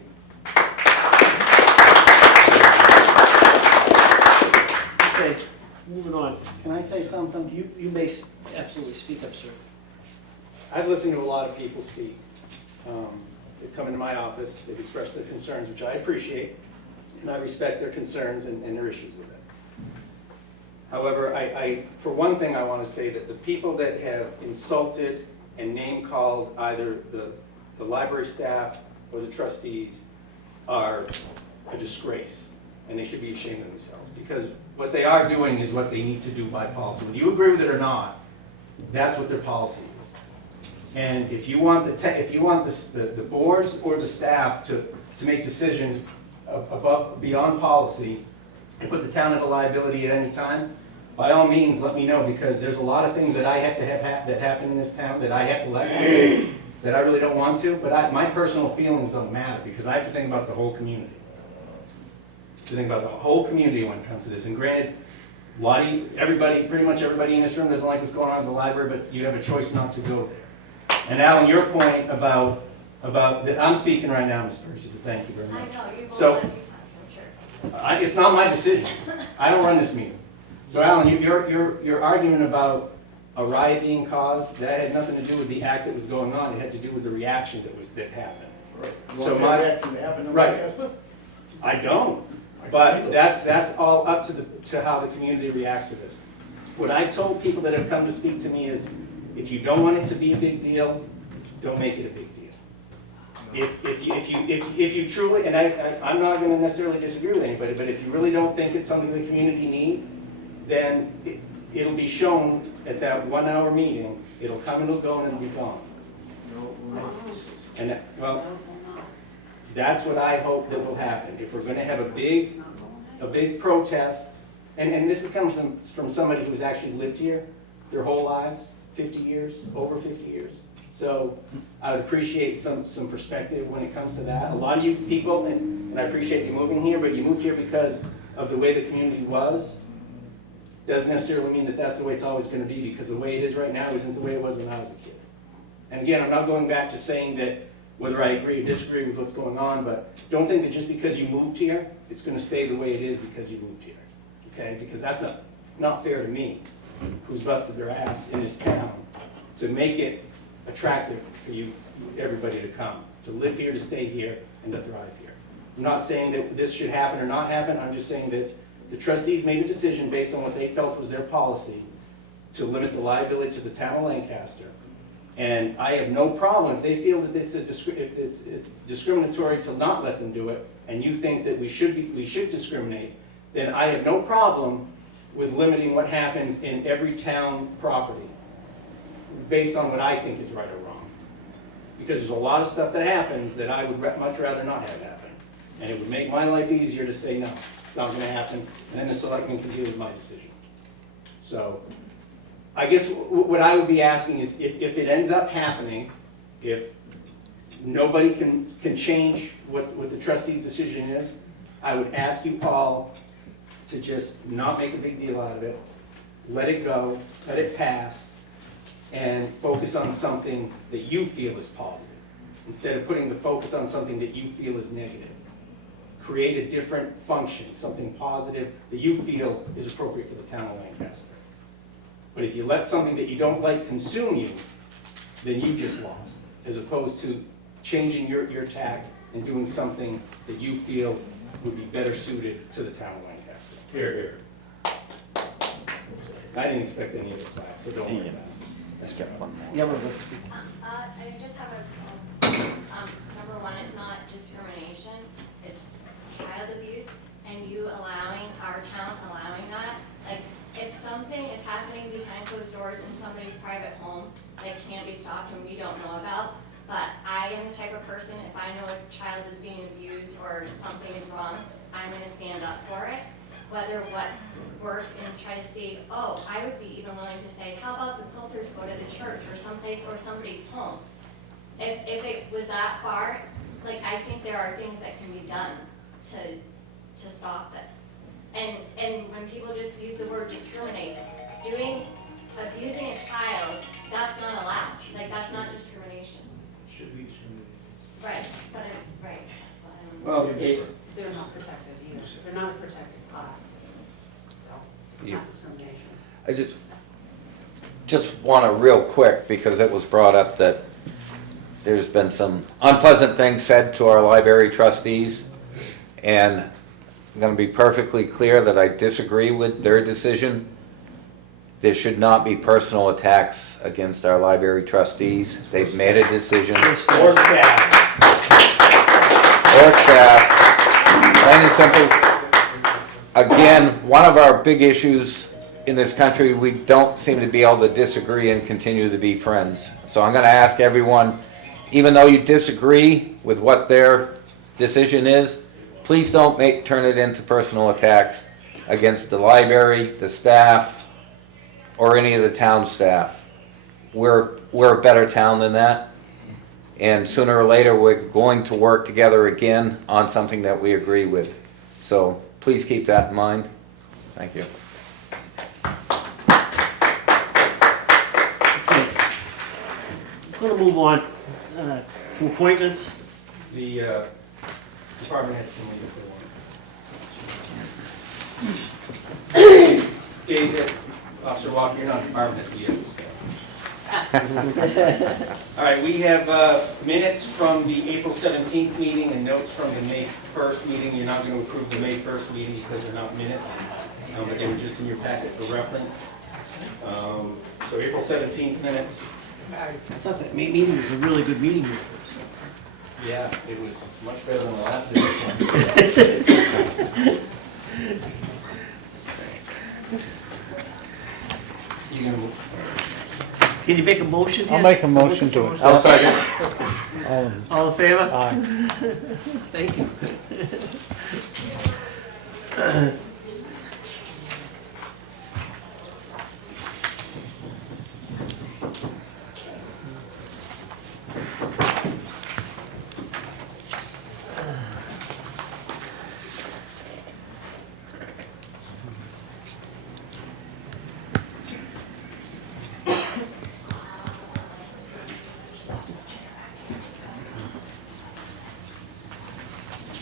Okay, moving on. Can I say something? You may absolutely speak up, sir. I've listened to a lot of people speak. They've come into my office, they've expressed their concerns, which I appreciate, and I respect their concerns and their issues with it. However, for one thing, I want to say that the people that have insulted and name-called either the library staff or the trustees are a disgrace, and they should be ashamed of themselves, because what they are doing is what they need to do by policy. Whether you agree with it or not, that's what their policy is. And if you want the boards or the staff to make decisions beyond policy, and put the town at a liability at any time, by all means, let me know, because there's a lot of things that I have to have that happen in this town that I have to let happen, that I really don't want to, but my personal feelings don't matter, because I have to think about the whole community. To think about the whole community when it comes to this. And granted, pretty much everybody in this room doesn't like what's going on in the library, but you have a choice not to go there. And Alan, your point about I'm speaking right now, Ms. Percy, thank you very much. I know, you won't So, let me talk, I'm sure. it's not my decision. I don't run this meeting. So Alan, your argument about a riot being caused, that had nothing to do with the act that was going on. It had to do with the reaction that happened. Right. You So want my- that reaction to happen in Right. Lancaster? I don't. But that's all up to how the community reacts to this. What I've told people that have come to speak to me is, if you don't want it to be a big deal, don't make it a big deal. If you truly, and I'm not gonna necessarily disagree with anybody, but if you really don't think it's something the community needs, then it'll be shown at that 1 hour meeting. It'll come and it'll go and it'll be gone. And, well, that's what I hope that will happen. If we're gonna have a big protest, and this comes from somebody who's actually lived here their whole lives, 50 years, over 50 years. So I would appreciate some perspective when it comes to that. A lot of you people, and I appreciate you moving here, but you moved here because of the way the community was. Doesn't necessarily mean that that's the way it's always gonna be, because the way it is right now isn't the way it was when I was a kid. And again, I'm not going back to saying that whether I agree or disagree with what's going on, but don't think that just because you moved here, it's gonna stay the way it is because you moved here, okay? Because that's not fair to me, who's busted their ass in this town, to make it attractive for everybody to come, to live here, to stay here, and to thrive here. I'm not saying that this should happen or not happen, I'm just saying that the trustees made a decision based on what they felt was their policy to limit the liability to the town of Lancaster. And I have no problem if they feel that it's discriminatory to not let them do it, and you think that we should discriminate, then I have no problem with limiting what happens in every town property based on what I think is right or wrong. Because there's a lot of stuff that happens that I would much rather not have happen. And it would make my life easier to say, no, it's not gonna happen, and then the selectmen can deal with my decision. So, I guess what I would be asking is, if it ends up happening, if nobody can change what the trustee's decision is, I would ask you all to just not make a big deal out of it, let it go, let it pass, and focus on something that you feel is positive, instead of putting the focus on something that you feel is negative. Create a different function, something positive that you feel is appropriate for the town of Lancaster. But if you let something that you don't like consume you, then you just lost, as opposed to changing your tack and doing something that you feel would be better suited to the town of Lancaster. Here, here. I didn't expect any other clap, so don't worry about it. Yeah, we're good. I just have a couple things. Number one, it's not discrimination, it's child abuse, and you allowing, our town allowing that. Like, if something is happening behind closed doors in somebody's private home that can't be stopped and we don't know about, but I am the type of person, if I know a child is being abused or something is wrong, I'm gonna stand up for it. Whether what work and try to see, I would be even willing to say, how about the filters go to the church or someplace or somebody's home? If it was that far, like, I think there are things that can be done to stop this. And when people just use the word discriminate, abusing a child, that's not allowed. Like, that's not discrimination. Should be discriminated. Right, right. Well, They're not protected either. They're not a protected class. So it's not discrimination. I just want to real quick, because it was brought up that there's been some unpleasant things said to our library trustees, and I'm going to be perfectly clear that I disagree with their decision. There should not be personal attacks against our library trustees. They've made a decision. or staff. Or staff. Plain and simple. Again, one of our big issues in this country, we don't seem to be able to disagree and continue to be friends. So I'm gonna ask everyone, even though you disagree with what their decision is, please don't turn it into personal attacks against the library, the staff, or any of the town staff. We're a better town than that. And sooner or later, we're going to work together again on something that we agree with. So please keep that in mind. Thank you. I'm gonna move on to appointments. The department heads can leave if they want. David, Officer Walker, you're not department heads, you have to stay. All right, we have minutes from the April 17th meeting and notes from the May 1st meeting. You're not going to approve the May 1st meeting because they're not minutes, but they were just in your packet for reference. So April 17th minutes. I thought that meeting was a really good meeting. Yeah, it was much better than the last one. You gonna move? Can you make a motion here? I'll make a motion to it. I'll second. All in favor? Aye. Thank you.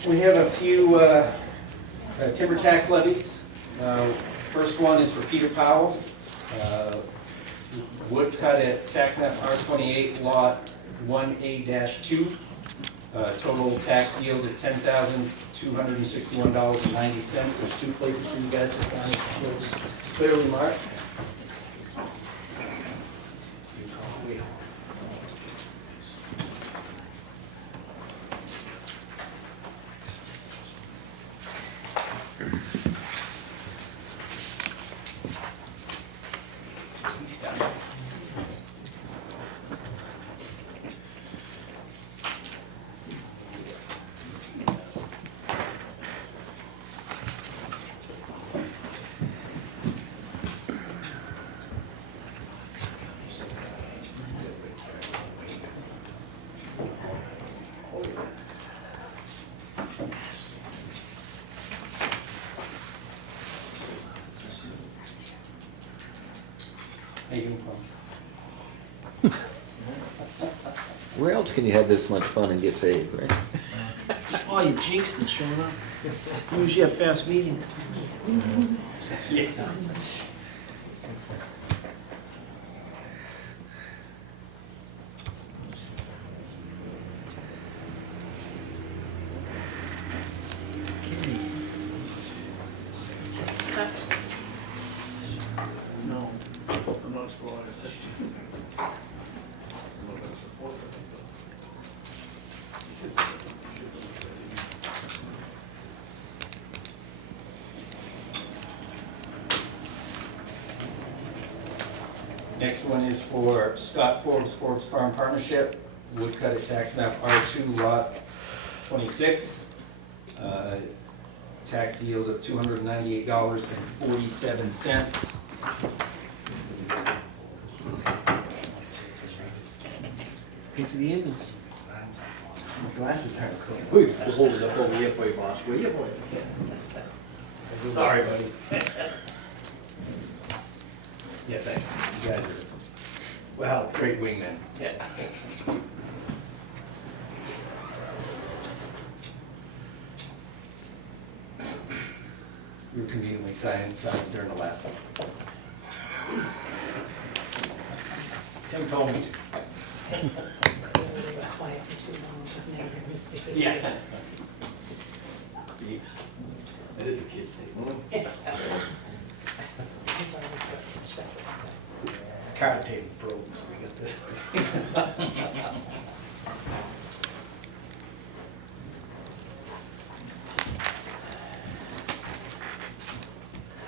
We have a few timber tax levies. First one is for Peter Powell. Wood cut at tax map R28 lot 1A-2. Total tax yield is $10,261.90. There's two places for you guys to sign. It's clearly marked. Where else can you have this much fun and get saved, right? Oh, you jinxed it, showing up. Usually have fast meetings. Yeah. No, I'm not surprised. Next one is for Scott Forbes Farm Partnership, woodcut at tax map R2 lot 26. Tax yield of $298.47. Pay for the ambulance. My glasses aren't clean. We hold it up over here for you, boss. Where you for you? Sorry, buddy. Yeah, thanks. You guys are, well, great wingmen. Yeah. We were conveniently silent during the last one. Tim told me to. Yeah. Beeps. That is the kid's thing. Card table broke, so we got this.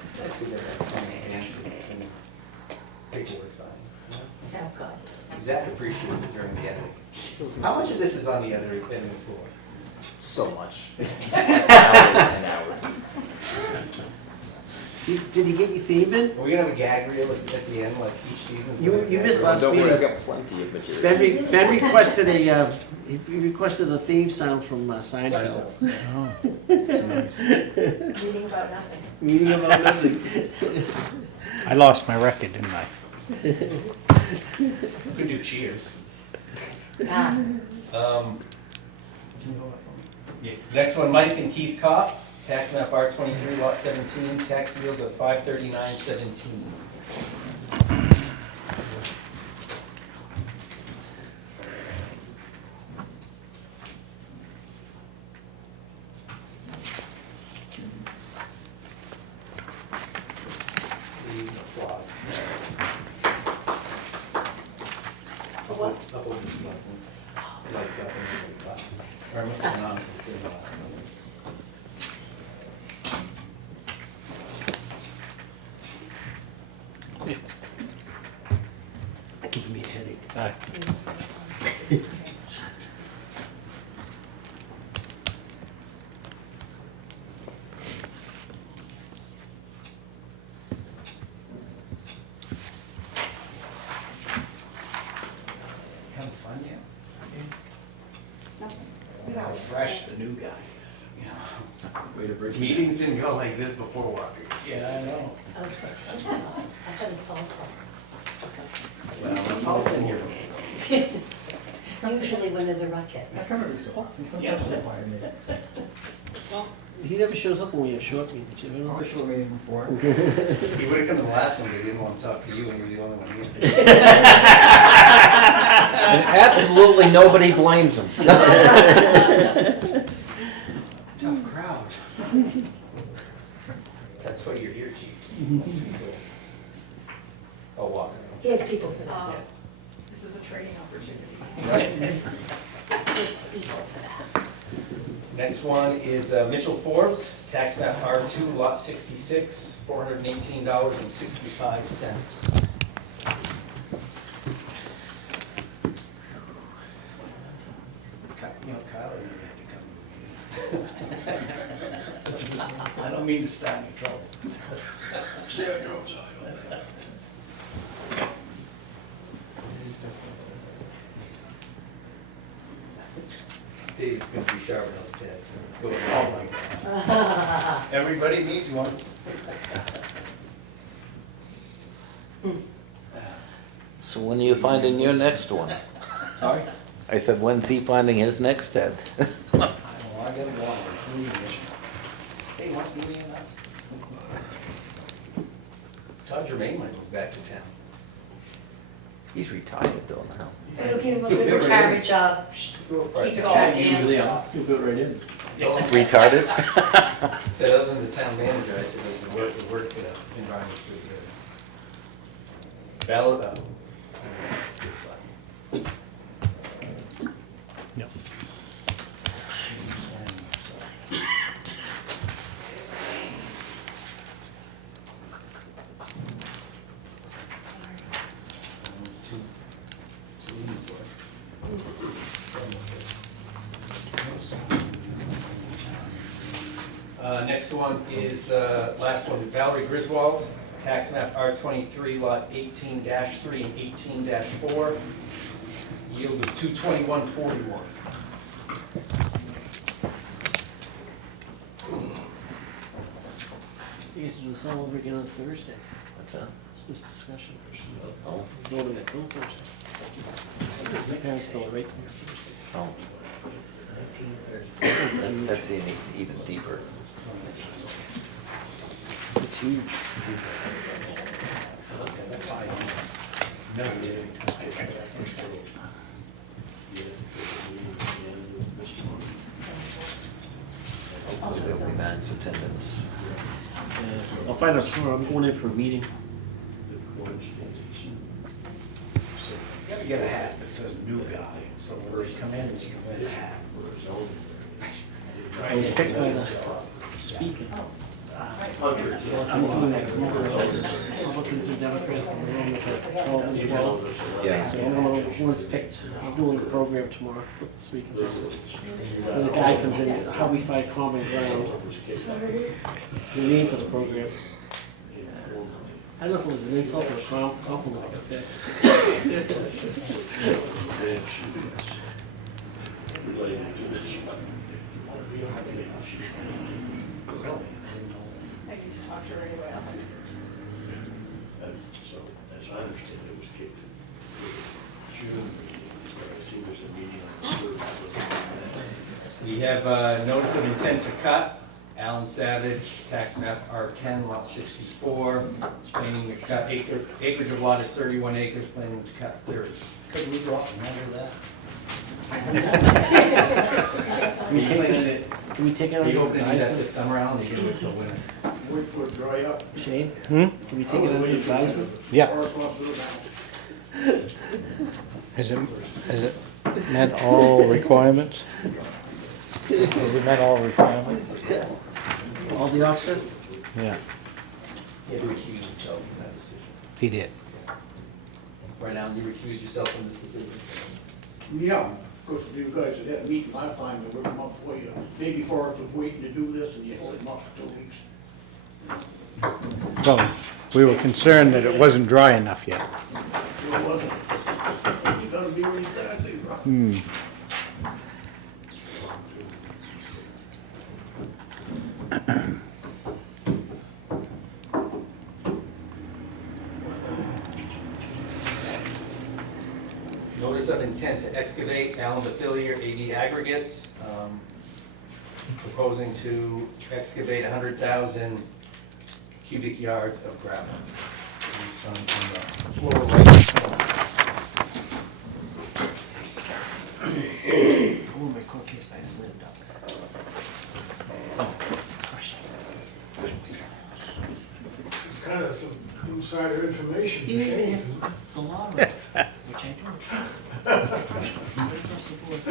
It's actually got that funny hand. the editing. How much of this is on the editing floor? So much. Hours and hours. Did he get your theme in? Are we gonna have a gag reel at the end, like each season? You missed last Don't worry, I've meeting. got plenty of material. Ben requested he requested a theme sound from Seinfeld. Meeting about nothing. Meeting about nothing. I lost my record, didn't I? We could do Cheers. Ah. Yeah. Next one, Mike and Keith Kopp, tax map R23, lot 17, tax yield of 539.17. Applause. For what? Up over the slide. Lights up and then clap. Or I must have gone for the last one. Giving me a headache. Having fun yet? Look how fresh the new guy is, you know? Way to break it. Meetings didn't go like this before walking. Yeah, I know. I was supposed to, I thought it was Paul's fault. Well, I'll been here. Usually when there's a ruckus. I come every so often, sometimes they require minutes. He never shows up when we have short meetings, you know? I'll show me before. He would have come to the last one, but he didn't want to talk to you, and you're the only one here. And absolutely nobody blames him. Tough crowd. That's why you're here, Chief. I'll walk around. He has people for that. This is a training opportunity. Right. He has people for that. Next one is Mitchell Forbes, tax map R2, lot 66, $418.65. You know, Kyle never had to come. I don't mean to start any trouble. Stay on your own side. Dave's gonna be sharpening us, Ted. Go Oh ahead. my God. Everybody needs one. So when are you finding your next one? Sorry? I said, when's he finding his next Ted? I gotta walk. Hey, what, you and us? Todd Germain might move back to town. He's retired though now. It'll give him a good retirement job. Keep Right. it track You in. fit right in. Retarded? Said other than the town manager, I said the work environment's pretty good. Ballot, this side. Yep. It's two leaves left. Almost there. Next one is, last one, Valerie Griswold, tax map R23, lot 18-3 and 18-4, yield of 221.41. You get to do this all over again on Thursday, What's that? this discussion. Oh, Voting at no Thursday. My parents go right to me Thursday. oh. That's even deeper. It's huge. No, you didn't. There'll be max attendance. I'll find out tomorrow, I'm going in for a meeting. You gotta get a hat that says new guy, so when they come in, you can wear the hat. I was picked by the speaker. Republicans and Democrats in the room is at 12 and 12. Yeah. So I don't know who was picked. I'm doing the program tomorrow with the speakers. And the guy comes in, how we find common ground. The name for the program. I don't know if it was an insult or a compliment. Okay. Related to this. I need to talk to her anyway else. And so, as I understand it, was kicked in June. I see there's a meeting on the 3rd. We have a notice of intent to cut. Alan Savage, tax map R10, lot 64. It's planning to cut, acreage of lot is 31 acres, planning to cut 30. Could we drop and measure that? Can we take this? Can we take it Are under you opening that advisement? this summer, Alan? You can wait till winter. Wait for it to dry up. Shane? Can we take it under advisement? Yeah. Or it's not good now. Has it met all requirements? Has it met all requirements? All the offsets? Yeah, He had to recuse himself from that decision. he did. Right, Alan, you recused yourself from this decision? Yeah, of course, you guys had that meeting last time, they were them up for you. Day before, I was waiting to do this, and you held them up for 2 weeks. Well, we were concerned that it wasn't dry enough yet. Sure wasn't. You gotta be really fast, right? Notice of intent to excavate, Allen Bethilier, AD Aggregates, proposing to excavate 100,000 cubic yards of gravel. There's some on the lower right. Oh, my court case by slammed up. Oh, fresh. It's kind of some insider information Even if the lottery, which I don't trust. I trust the board.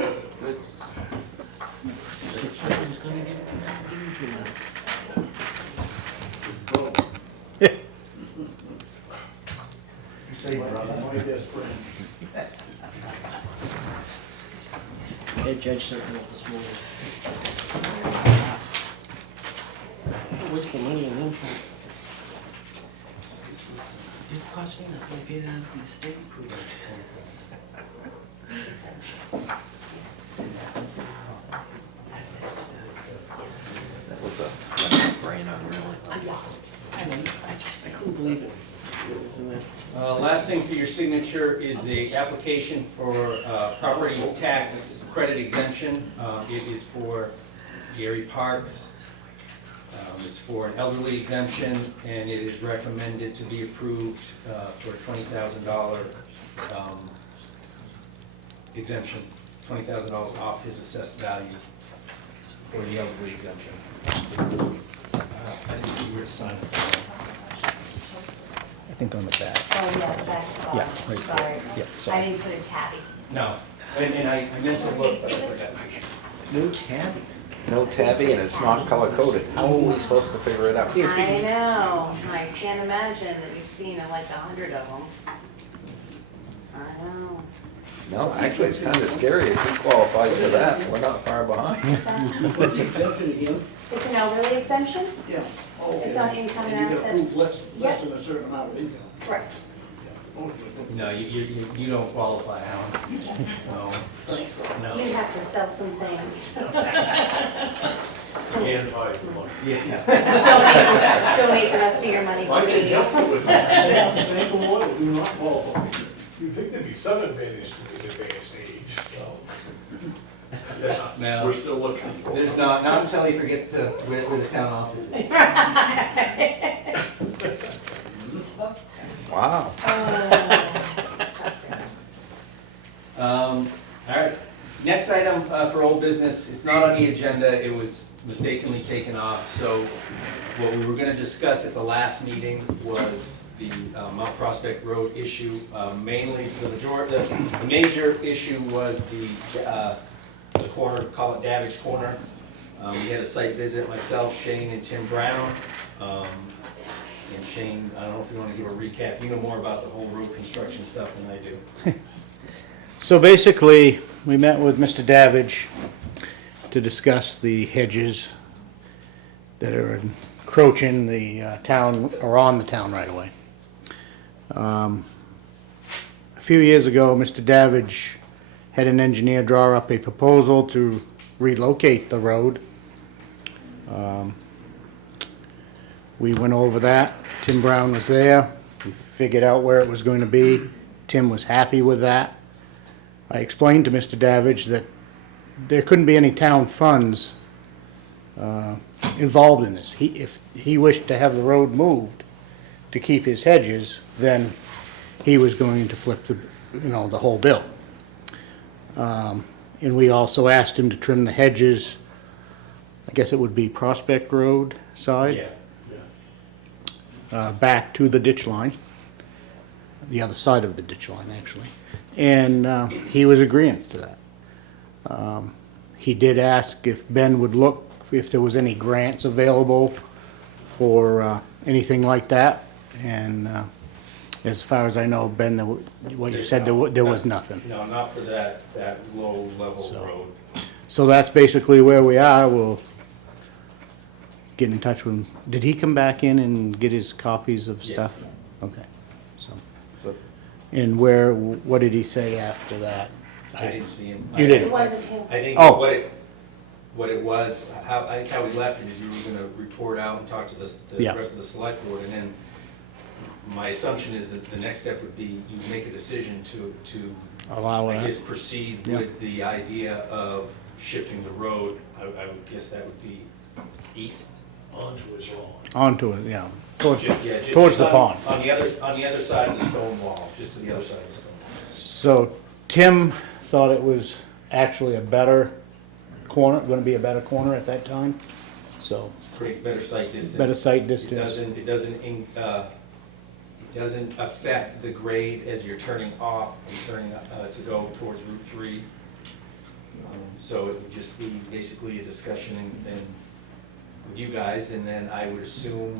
The son was gonna give him to us. You say, brother? My best friend. Head judge sent it up this morning. Don't waste the money on them. It didn't cost me nothing, I paid it out of the estate improvement. That was a brainer, really. I know, I couldn't believe it. It was in there. Last thing for your signature is a application for property tax credit exemption. It is for Gary Parks. It's for an elderly exemption, and it is recommended to be approved for a $20,000 exemption, $20,000 off his assessed value for the elderly exemption. I didn't see where to sign it. I think on the back. Oh, yeah, the back spot. Yeah, right there. Sorry. Yeah, I sorry. didn't put a tabby. No, and I meant to look, but I forgot. No tabby. No tabby and it's not color coded. How are we supposed to figure it out? I know, I can't imagine that you've seen like 100 of them. I know. No, actually, it's kind of scary. If he qualifies for that, we're not far behind. What's that? What's the exemption again? It's an elderly exemption? Yeah. Oh, It's okay. on income and And you get asset. approved less Yep. than a certain amount of income. Correct. No, you don't qualify, Alan. No. No. You have to sell some things. And buy the money. Yeah. Donate the rest of your money I to can me. help you with that. Bank of oil do not qualify. You'd think there'd be some advantage to the advanced age, so. Yeah, No. we're still looking for it. There's not until he forgets to, where the town office is. Wow. All right, next item for old business, it's not on the agenda, it was mistakenly taken off. So what we were gonna discuss at the last meeting was the Mount Prospect Road issue. Mainly, the major issue was the corner, call it Davidge Corner. We had a site visit, myself, Shane, and Tim Brown. And Shane, I don't know if you want to give a recap. You know more about the whole road construction stuff than I do. So basically, we met with Mr. Davidge to discuss the hedges that are encroaching the town, or on the town right away. A few years ago, Mr. Davidge had an engineer draw up a proposal to relocate the road. We went over that. Tim Brown was there. We figured out where it was going to be. Tim was happy with that. I explained to Mr. Davidge that there couldn't be any town funds involved in this. If he wished to have the road moved to keep his hedges, then he was going to flip the whole bill. And we also asked him to trim the hedges, I guess it would be Prospect Road side. Back to the ditch line, the other side of the ditch line, actually. And he was agreeing to that. He did ask if Ben would look, if there was any grants available for anything like that. And as far as I know, Ben, what you said, there was nothing. No, not for that low level road. So that's basically where we are. We'll get in touch with him. Did he come back in and get his copies of stuff? Yes. Okay. So, and what did he say after that? I didn't see him. You didn't? It wasn't him. I think Oh. what it was, how we left it is you were gonna report out and talk to the Yeah. rest of the select board, and then my assumption is that the next step would be you make a decision to Allow I that. guess proceed Yeah. with the idea of shifting the road. I would guess that would be east. Onto his lawn. Onto it, yeah. Towards Just the pond. On the other side of the stone wall, just to the other side of the stone wall. So Tim thought it was actually a better corner, going to be a better corner at that time. So Creates better sight distance. better sight distance. It doesn't affect the grade as you're turning off and turning to go towards Route 3. So it would just be basically a discussion and with you guys, and then I would assume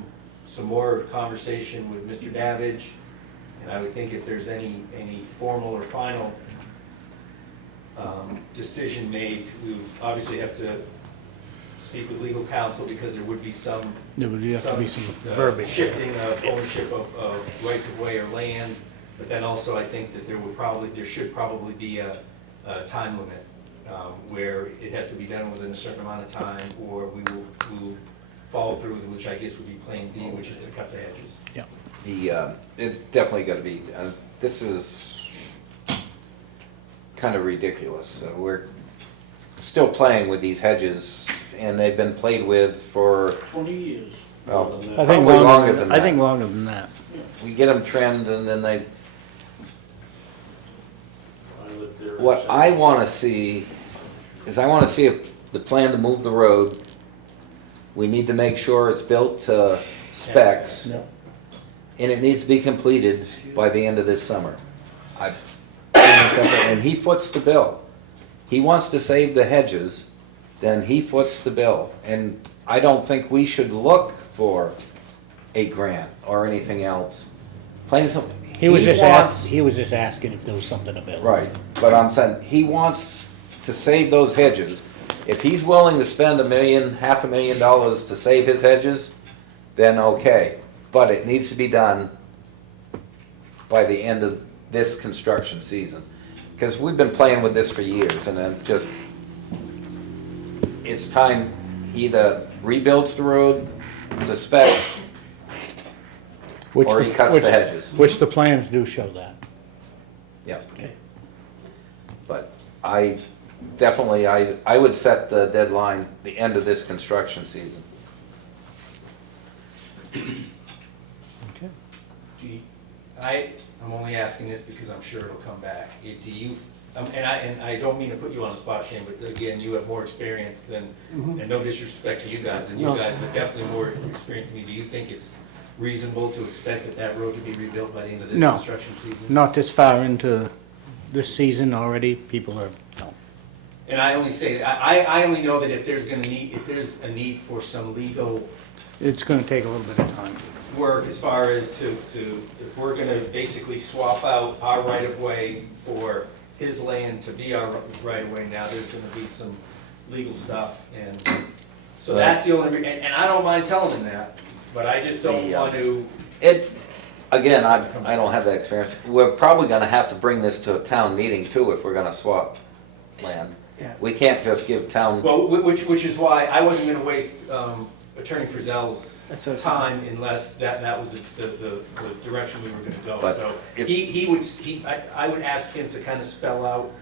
some more conversation with Mr. Davidge. And I would think if there's any formal or final decision made, we would obviously have to speak with legal counsel, because there would be some There would have to be some verbiage. shifting of ownership of rights of way or land. But then also I think that there should probably be a time limit where it has to be done within a certain amount of time, or we will follow through, which I guess would be Plan B, which is to cut the hedges. Yeah. It's definitely got to be, this is kind of ridiculous. We're still playing with these hedges, and they've been played with for, 20 years. well, I think probably longer than that. I think longer than that. We get them trimmed, and then they, I lived there. what I want to see is the plan to move the road. We need to make sure it's built to specs, Yeah. and it needs to be completed by the end of this summer. And he foots the bill. He wants to save the hedges, then he foots the bill. And I don't think we should look for a grant or anything else. Plain and simple. He was just wants- asking if there was something available. Right, but I'm saying, he wants to save those hedges. If he's willing to spend $500,000 to save his hedges, then okay. But it needs to be done by the end of this construction season. Because we've been playing with this for years, and then it's time he either rebuilds the road to specs, or he cuts the hedges. Which the plans do show that. Yeah. But I definitely, I would set the deadline, the end of this construction season. Okay. I'm only asking this because I'm sure it'll come back. Do you, and I don't mean to put you on the spot, Shane, but again, you have more experience than, and no disrespect to you guys, but definitely more experience than me. Do you think it's reasonable to expect that road to be rebuilt by the end of this No. construction season? Not this far into this season already, people are, no. And I only say, I only know that if there's a need for some legal It's gonna take a little bit of time. work as far as to, if we're gonna basically swap out our right-of-way for his land to be our right-of-way now, there's gonna be some legal stuff, and so that's the only, and I don't mind telling him that, but I just don't want to. Again, I don't have that experience. We're probably gonna have to bring this to a town meeting too if we're gonna swap land. Yeah. We can't just give town, Well, which is why I wasn't gonna waste Attorney Frizzell's That's what- time unless that was the direction we were gonna go. But So if- I would ask him to kind of spell out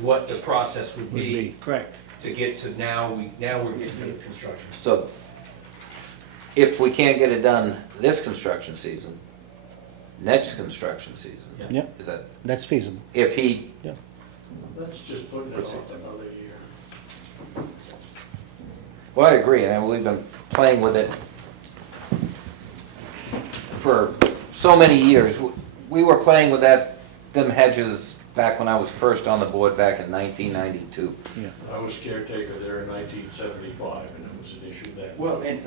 what the process would be Correct. to get to now we're getting to the construction. so if we can't get it done this construction season, next construction season, Yep, is that, that's feasible. if he, That's just putting it off another year. well, I agree, and we've been playing with it for so many years. We were playing with them hedges back when I was first on the board back in 1992. I was caretaker there in 1975, and it was an issue then. Well, and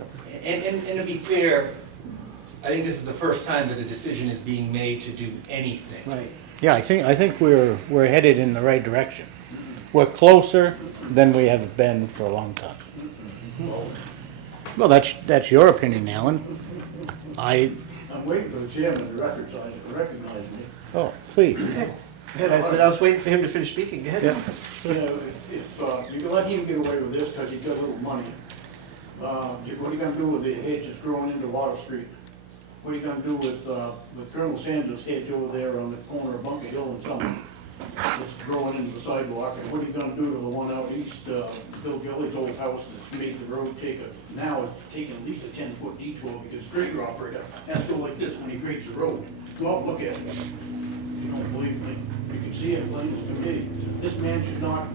to be fair, I think this is the first time that a decision is being made to do anything. Right. Yeah, I think we're headed in the right direction. We're closer than we have been for a long time. Well, that's your opinion, Alan. I'm waiting for the chairman of the record side to recognize me. Oh, please. Okay. Good, I was waiting for him to finish speaking, go ahead. Yeah. You know, if you let him get away with this because he's got a little money, what are you gonna do with the hedge that's growing into Water Street? What are you gonna do with Colonel Sanders' hedge over there on the corner of Bunker Hill and Summer? It's growing into the sidewalk, and what are you gonna do to the one out east, Bill Gilly's old house that's made the road now it's taking at least a 10-foot detour because the grader operator has to go like this when he grades the road. Go out and look at it. You don't believe me? You can see it plain as can be. This man should not,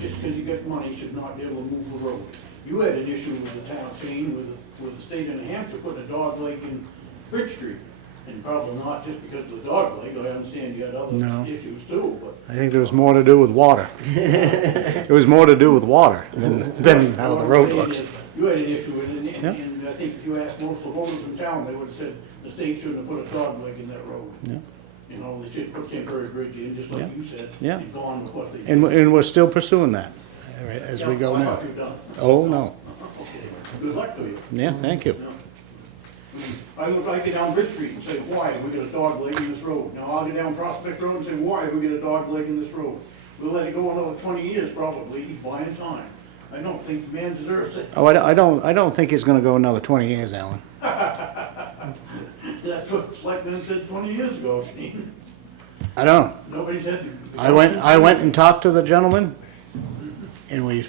just because he got money, should not be able to move the road. You had an issue with the town, Shane, with the state of New Hampshire putting a dog leg in Bridge Street. And probably not just because of the dog leg, I understand you had other issues too, but. I think there was more to do with water. It was more to do with water than how the road looks. You had an issue with it, and I think if you asked most of the voters in town, they would have said the state shouldn't have put a dog leg in that road. Yeah. You know, they should put temporary bridge in, just like you said, Yeah. and go on with what they did. And we're still pursuing that as we go I now. thought you'd done. Oh, no. Okay, good luck to you. Yeah, thank you. I get down Bridge Street and say, why, we got a dog leg in this road. Now I'll go down Prospect Road and say, why, we got a dog leg in this road. We'll let it go another 20 years probably, he's buying time. I don't think the man deserves it. Oh, I don't think it's gonna go another 20 years, Alan. That's what Selectmen said 20 years ago, Shane. I don't. Nobody's had. I went and talked to the gentleman, and we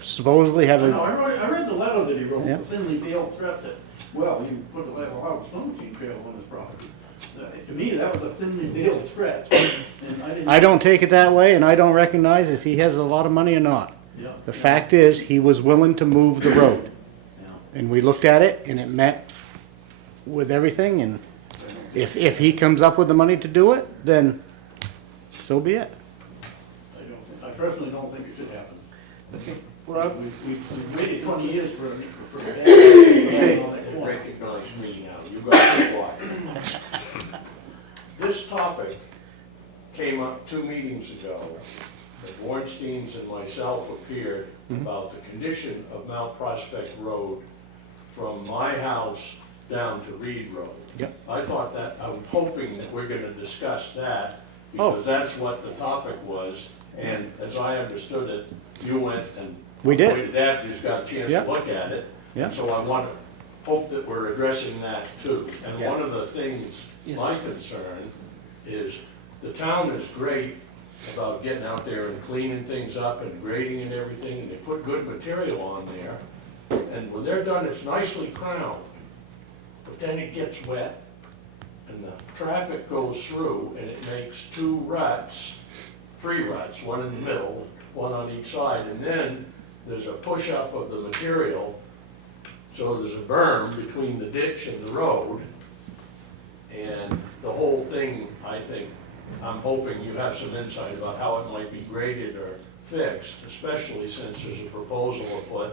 supposedly have I know, a, I read the letter that he wrote, Yeah. the thinly veiled threat that, well, you can put a snow machine trail on his property. To me, that was a thinly veiled threat, and I didn't. I don't take it that way, and I don't recognize if he has a lot of money or not. Yeah. The fact is, he was willing to move the road. Yeah. And we looked at it, and it met with everything, and if he comes up with the money to do it, then so be it. I personally don't think it should happen. Okay. We've waited 20 years for a Recognize me now, you got to quiet. This topic came up 2 meetings ago. The Bornsteins and myself appeared about the condition of Mount Prospect Road from my house down to Reed Road. Yep. I thought that, I was hoping that we're gonna discuss that, because that's what the topic was. And as I understood it, you went and We did. pointed at, just got a chance Yeah. to look at it. Yeah. And so I want to hope that we're addressing that too. And one of the things, Yes. my concern is, the town is great about getting out there and cleaning things up and grading and everything, and they put good material on there. And when they're done, it's nicely crowned. But then it gets wet, and the traffic goes through, and it makes 2 ruts, 3 ruts, one in the middle, one on each side, and then there's a push-up of the material, so there's a berm between the ditch and the road, and the whole thing, I think, I'm hoping you have some insight about how it might be graded or fixed, especially since there's a proposal afoot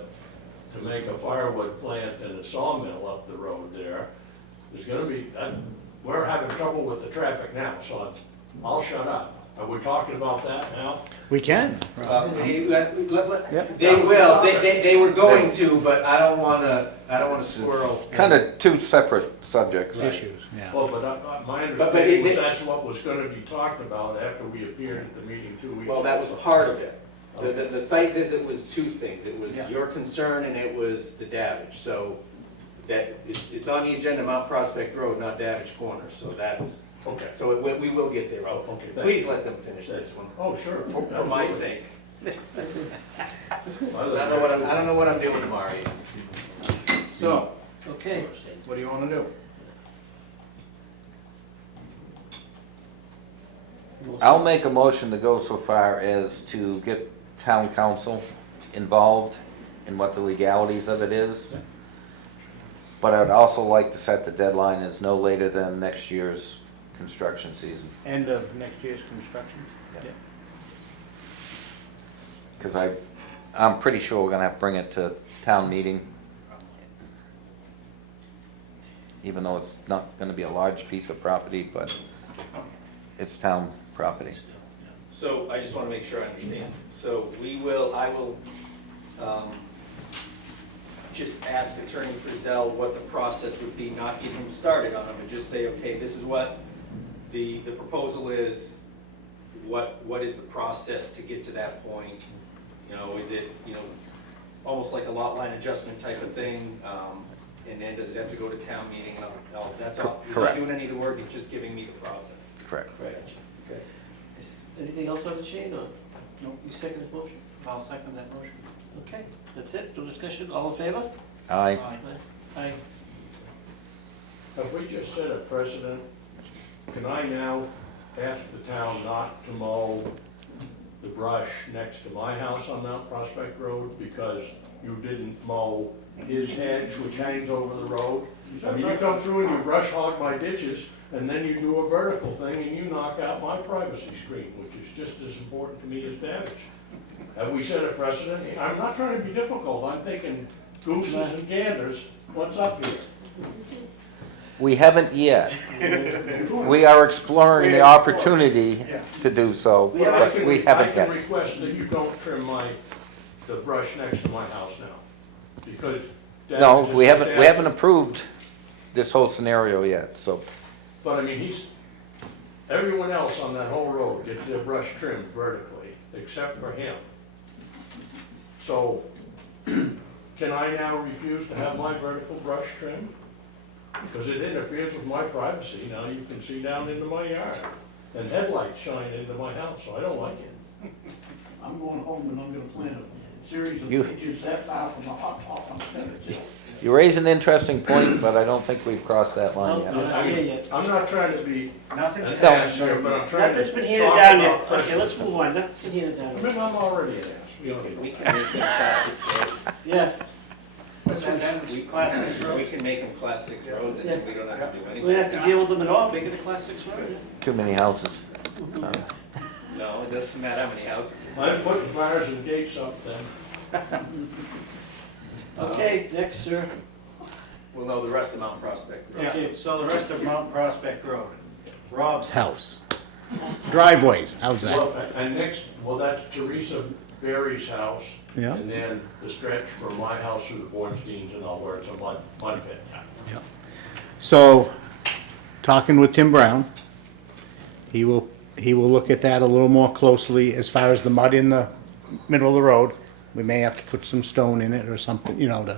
to make a firewood plant and a sawmill up the road there. There's gonna be, we're having trouble with the traffic now, so I'll shut up. Are we talking about that now? We can. They will, they were going to, but I don't wanna squirrel. Kind of two separate subjects. Issues, yeah. Well, but my But understanding was it- that's what was gonna be talked about after we appeared at the meeting 2 weeks ago. Well, that was part of it. The site visit was two things. It was your concern and it was the damage. So that, it's on the agenda, Mount Prospect Road, not Davidge Corner, so that's, Okay. so we will get there. Oh, okay. Please let them finish this one, Oh, sure. for my Absolutely. sake. I don't know what I'm doing tomorrow. So, Okay. what do you wanna do? I'll make a motion to go so far as to get town council involved in what the legalities of it is. But I'd also like to set the deadline as no later than next year's construction season. End of next year's construction? Because I'm pretty sure we're gonna have to bring it to town meeting. Even though it's not gonna be a large piece of property, but it's town property. So I just want to make sure I understand. So I will just ask Attorney Frizzell what the process would be, not get him started on it, but just say, okay, this is what the proposal is. What is the process to get to that point? You know, is it, almost like a lot line adjustment type of thing? And then does it have to go to town meeting? No, that's all. He's not Correct. doing any of the work, he's just giving me the process. Correct. Correct. Okay. Is anything else on the chain, or? No. You second this motion? I'll second that motion. Okay, that's it, no discussion, all in favor? Aye. Aye. Have we just set a precedent? Can I now ask the town not to mow the brush next to my house on Mount Prospect Road because you didn't mow his hedge, which hangs over the road? I mean, you come through and you brush hog my ditches, and then you do a vertical thing and you knock out my privacy screen, which is just as important to me as damage. Have we set a precedent? I'm not trying to be difficult, I'm thinking gooses and ganders, what's up here? We haven't yet. We are exploring the opportunity to do so, but we haven't I yet. can request that you don't trim the brush next to my house now, because. No, damage we is haven't damage. approved this whole scenario yet, so. But I mean, everyone else on that whole road gets their brush trimmed vertically, except for him. So, can I now refuse to have my vertical brush trimmed? Because it interferes with my privacy. Now you can see down into my yard, and headlights shine into my house, so I don't like it. I'm going home and I'm gonna plant a series of You- ditches that far from the hot top on Stebbins Hill. You raise an interesting point, but I don't think we've crossed that line yet. I mean, I'm not trying to be Nothing. an No. ass here, but I'm trying to. Nothing's been handed talk down about yet, okay, let's precedent. move on, nothing's been handed I down. mean, I'm already an ass. We don't get We can make them class 6 roads. Yeah, We can make them class 6 roads and then we don't have to do anything. we don't have to deal with them at all, make it a class 6 road. Too many houses. No, it doesn't matter how many houses. I'm putting bars and gates up then. Okay, next, sir. Well, no, the rest of Mount Prospect Road. Okay. So the rest of Mount Prospect Road, Rob's house, driveways, how's that? Well, and next, well, that's Teresa Berry's house. Yeah. And then the stretch from my house to the Bornsteins and all where it's a mud pit. So, talking with Tim Brown, he will look at that a little more closely as far as the mud in the middle of the road. We may have to put some stone in it or something, to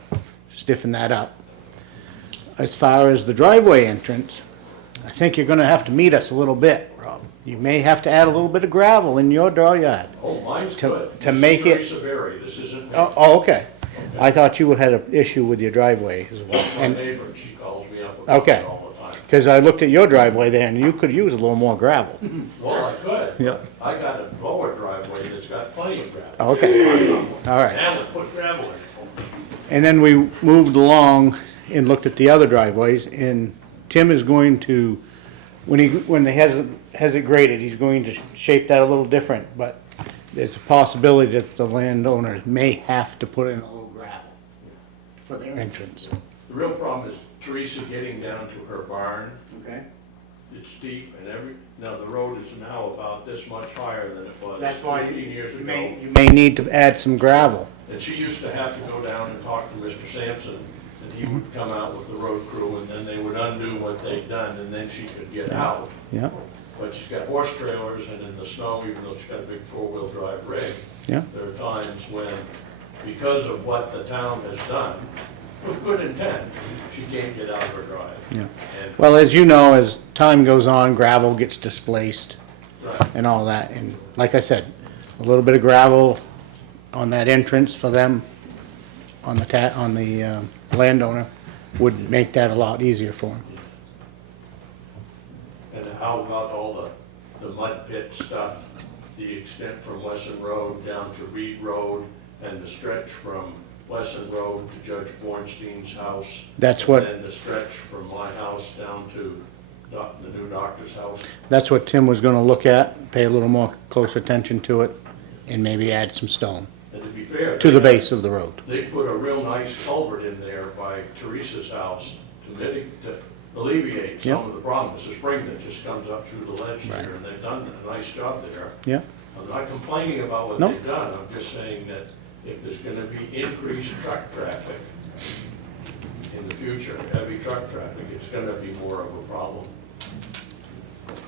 stiffen that up. As far as the driveway entrance, I think you're gonna have to meet us a little bit, Rob. You may have to add a little bit of gravel in your dooryard. Oh, mine's To- good. to This is make it- Teresa Berry, this isn't me. Oh, okay. I thought you had an issue with your driveway as well. My And, neighbor, she calls me up about Okay. it all the time. because I looked at your driveway there and you could use a little more gravel. Well, I could. Yeah. I got a lower driveway that's got plenty of gravel. Okay, all right. Alan put gravel in it. And then we moved along and looked at the other driveways, and Tim is going to, when he has it graded, he's going to shape that a little different, but there's a possibility that the landowner may have to put in a little gravel for their entrance. The real problem is Teresa getting down to her barn. Okay. It's steep and now the road is now about this much higher than it was That's why 15 years you ago. may need to add some gravel. And she used to have to go down and talk to Mr. Sampson, and he would come out with the road crew, and then they would undo what they'd done, and then she could get out. Yeah, But she's got horse trailers, and in the snow, even though she's got a big four-wheel drive rig, yeah. there are times when, because of what the town has done, with good intent, she can't get out of her drive. Yeah. And- Well, as you know, as time goes on, gravel gets displaced Right. and all that. And like I said, a little bit of gravel on that entrance for them, on the landowner, would make that a lot easier for them. And how about all the mud pit stuff, the extent from Wesson Road down to Reed Road, and the stretch from Wesson Road to Judge Bornstein's house? That's what- And then the stretch from my house down to the new doctor's house? That's what Tim was gonna look at, pay a little more close attention to it, and maybe add some stone And to be fair. to the they- base of the road. They put a real nice culvert in there by Teresa's house to alleviate some Yep. of the problems. It's a spring that just comes up through the ledge Right. here, and they've done a nice job there. Yeah, I'm not complaining about what No. they've done, I'm just saying that if there's gonna be increased truck traffic in the future, heavy truck traffic, it's gonna be more of a problem.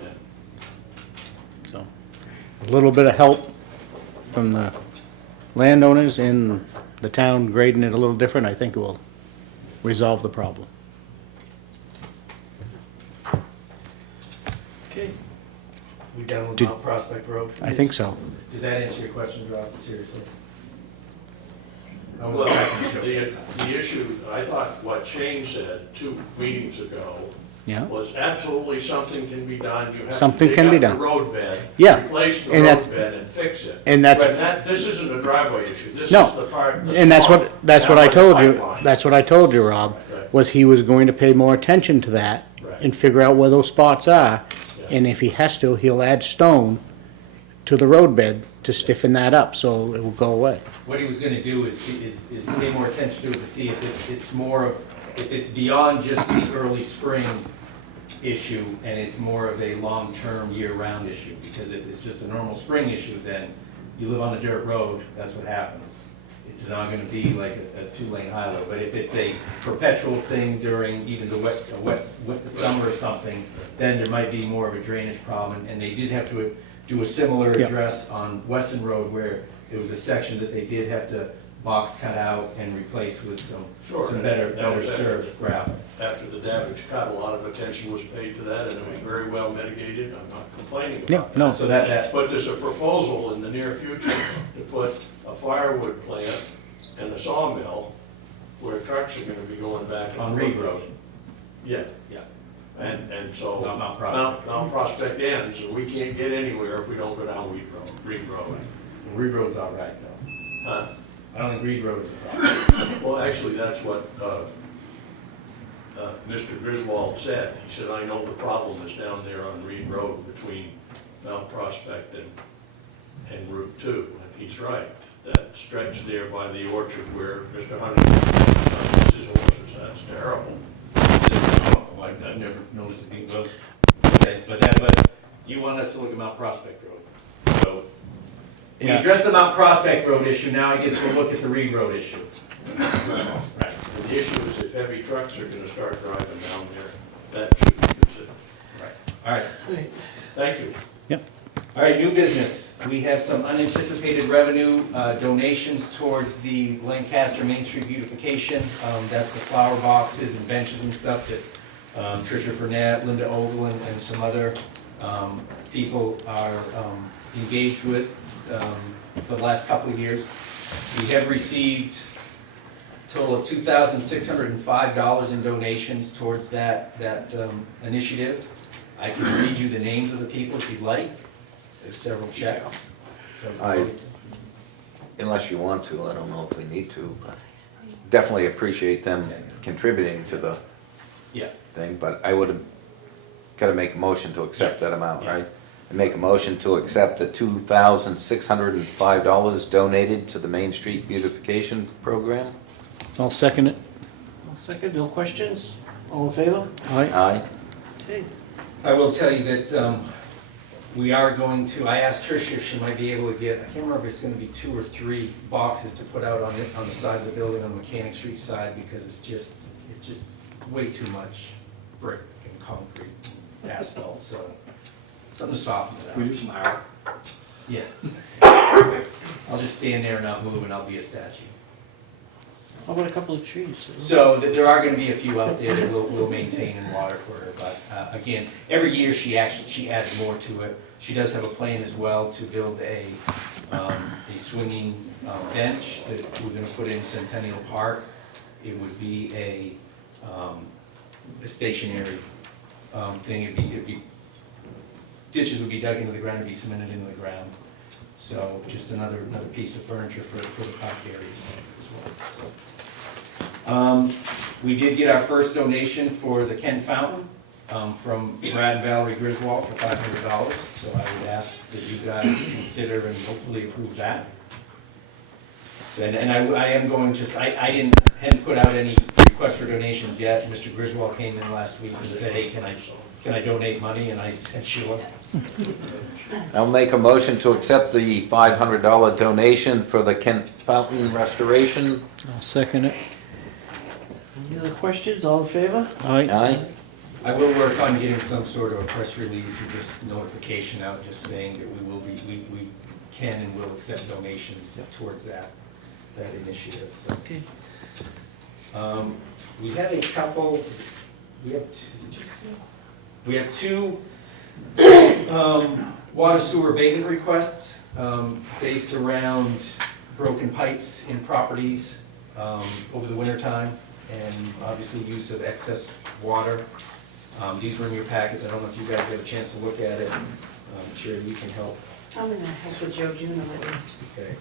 And so, a little bit of help from the landowners in the town grading it a little different, I think will resolve the problem. Okay. We done with Did- Mount Prospect Road? I think so. Does that answer your question, Rob, seriously? I was Well, cracking a joke. the issue, I thought what Shane said 2 meetings ago Yeah, was absolutely something can be done. You have to Something dig can be up the done. road bed, Yeah, replace the and road that's- bed and fix it. and that's- But this isn't a driveway issue, this No. is the part, the and that's what swamp I down told by the you, pipeline. that's what I told you, Rob, Right. was he was going to pay more attention to that Right. and figure out where those spots are, Yeah. and if he has to, he'll add stone to the roadbed to stiffen that up, so it will go away. What he was gonna do is pay more attention to it to see if it's more of, if it's beyond just the early spring issue, and it's more of a long-term, year-round issue, because if it's just a normal spring issue, then you live on a dirt road, that's what happens. It's not gonna be like a two-lane highway, but if it's a perpetual thing during even the wet summer or something, then there might be more of a drainage problem, and they did have to do a similar Yep. address on Wesson Road, where it was a section that they did have to box cut out and replace with some Sure, better that was served gravel. After the damage cut, a lot of attention was paid to that, and it was very well mitigated, I'm not complaining Yeah, about that. no, So that, But there's a proposal in the near future to put a firewood plant and a sawmill where trucks are gonna be going back and on forth. Reed Road, Yeah, yeah, and so. Not Mount Prospect. Mount Prospect ends, and we can't get anywhere if we don't go down Reed Road. Reed Road's all right, though. Huh? I don't think Reed Road is a problem. Well, actually, that's what, Mr. Griswold said. He said, I know the problem is down there on Reed Road between Mount Prospect and Route 2. And he's right. That stretch there by the orchard where Mr. Huntington has his horses, that's terrible. I've never noticed it being, well, okay, but you want us to look at Mount Prospect Road. So, we Yeah. addressed the Mount Prospect Road issue, now I guess we'll look at the Reed Road issue. Right. And the issue is if heavy trucks are gonna start driving down there, that should be considered. All right. Thank you. All right, new business. We have some unanticipated revenue donations towards the Lancaster Main Street beautification. That's the flower boxes and benches and stuff that Tricia Furnett, Linda Overland, and some other people are engaged with for the last couple of years. We have received a total of $2,605 in donations towards that initiative. I can read you the names of the people if you'd like. There's several checks. So- Unless you want to, I don't know if we need to, but definitely appreciate them contributing to the Yeah. thing, but I would have gotta make a motion to accept that amount, Yeah. right? I make a motion to accept the $2,605 donated to the Main Street Beautification Program. I'll second it. I'll second, no questions? All in favor? Aye. Aye. Okay. I will tell you that we are going to, I asked Tricia if she might be able to get, I can't remember if it's gonna be 2 or 3 boxes to put out on the side of the building on the Mechanic Street side, because it's just way too much brick and concrete and asphalt, so something to soften it out. We do some art. Yeah. I'll just stand there and not move, and I'll be a statue. How about a couple of trees? So there are gonna be a few out there that we'll maintain and water for her, but again, every year she adds more to it. She does have a plan as well to build a swinging bench that we're gonna put in Centennial Park. It would be a stationary thing. It'd be ditches would be dug into the ground, it'd be cemented into the ground. So just another piece of furniture for the park areas as well. So. We did get our first donation for the Kent Fountain from Brad and Valerie Griswold for $500. So I would ask that you guys consider and hopefully approve that. So, and I am going hadn't put out any requests for donations yet. Mr. Griswold came in last week and said, hey, can I donate money? And I said, sure. I'll make a motion to accept the $500 donation for the Kent Fountain restoration. I'll second it. Any other questions? All in favor? Aye. Aye. I will work on getting some sort of a press release or just notification out, just saying that we can and will accept donations towards that initiative, so. Okay. We have a couple, we have two water sewer abatement requests based around broken pipes in properties over the winter time, and obviously use of excess water. These were in your packets. I don't know if you guys got a chance to look at it. Sherry, you can help. I'm gonna help with Joe June on this. Okay.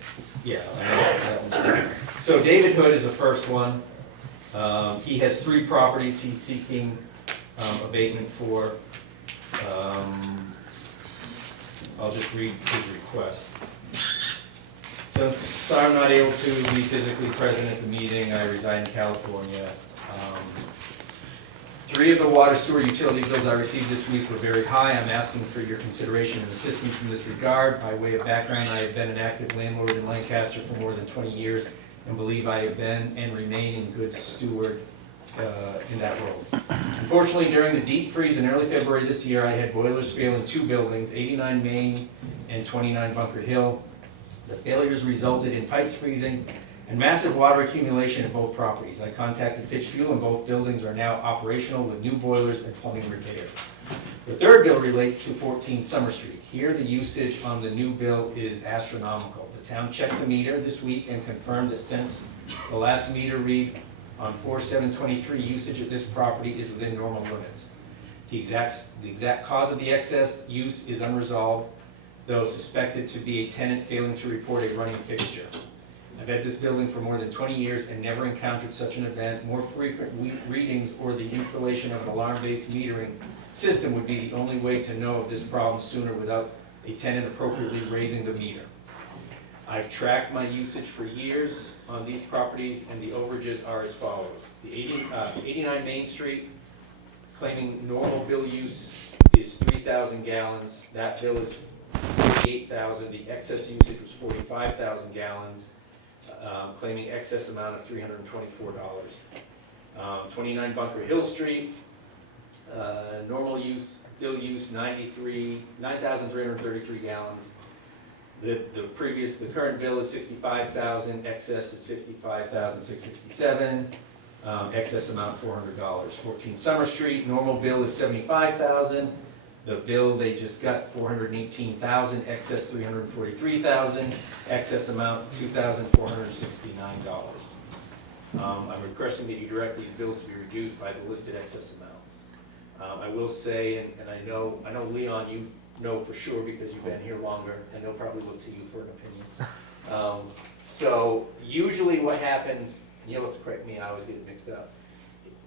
Yeah, I know that one's. So David Hood is the first one. He has 3 properties he's seeking abatement for. I'll just read his request. Since I'm not able to be physically present at the meeting, I reside in California. 3 of the water sewer utility bills I received this week were very high. I'm asking for your consideration and assistance in this regard. By way of background, I have been an active landlord in Lancaster for more than 20 years and believe I have been and remain in good steward in that role. Unfortunately, during the deep freeze in early February this year, I had boilers fail in 2 buildings, 89 Main and 29 Bunker Hill. The failures resulted in pipes freezing and massive water accumulation at both properties. I contacted Fitch Fuel, and both buildings are now operational with new boilers and plumbing repairs. The third bill relates to 14 Summer Street. Here, the usage on the new bill is astronomical. The town checked the meter this week and confirmed that since the last meter read on 4/7/23, usage at this property is within normal limits. The exact cause of the excess use is unresolved, though suspected to be a tenant failing to report a running fixture. I've had this building for more than 20 years and never encountered such an event. More frequent readings or the installation of an alarm-based metering system would be the only way to know of this problem sooner without a tenant appropriately raising the meter. I've tracked my usage for years on these properties, and the overages are as follows. The 89 Main Street, claiming normal bill use is 3,000 gallons. That bill is 48,000. The excess usage was 45,000 gallons, claiming excess amount of $324. 29 Bunker Hill Street, normal use, bill use 9,333 gallons. The current bill is 65,000, excess is 55,667, excess amount $400. 14 Summer Street, normal bill is 75,000. The bill they just got 418,000, excess 343,000, excess amount $2,469. I'm requesting that you direct these bills to be reduced by the listed excess amounts. I will say, and I know Leon, you know for sure because you've been here longer, and they'll probably look to you for an opinion. So usually what happens, and you'll have to correct me, I always get it mixed up.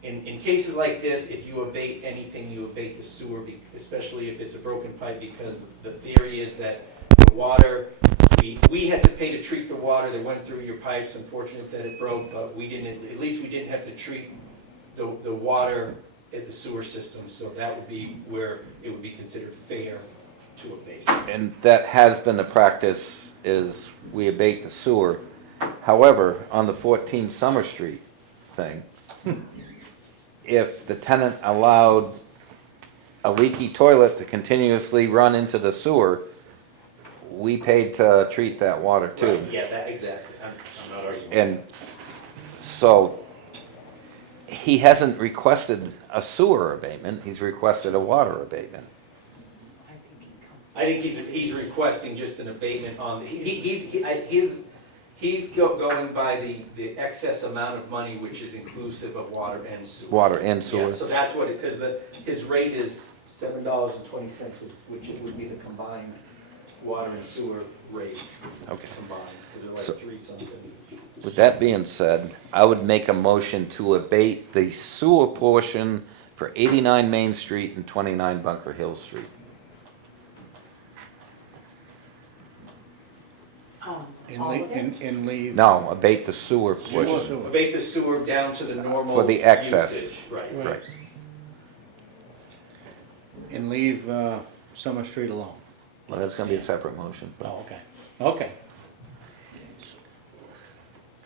in cases like this, if you abate anything, you abate the sewer, especially if it's a broken pipe, because the theory is that the water, we had to pay to treat the water that went through your pipes. Unfortunate that it broke, but we didn't, at least we didn't have to treat the water at the sewer system, so that would be where it would be considered fair to abate. And that has been the practice, is we abate the sewer. However, on the 14 Summer Street thing, if the tenant allowed a leaky toilet to continuously run into the sewer, we paid to treat that water too. Right, yeah, that, exactly. I'm not arguing. And so, he hasn't requested a sewer abatement, he's requested a water abatement. I think he's requesting just an abatement on, he's going by the excess amount of money, which is inclusive of water and sewer. Water and sewer. Yeah, so that's what it, because his rate is $7.20, which it would be the combined water and sewer rate Okay. combined, because they're So- like 3 something. With that being said, I would make a motion to abate the sewer portion for 89 Main Street and 29 Bunker Hill Street. All And of leave, it? and leave. No, abate the sewer portion. Sewer. Abate the sewer down to the normal For the excess. usage. Right. Right. And leave, Summer Street alone. Well, that's gonna be a separate motion. but- Oh, okay, okay.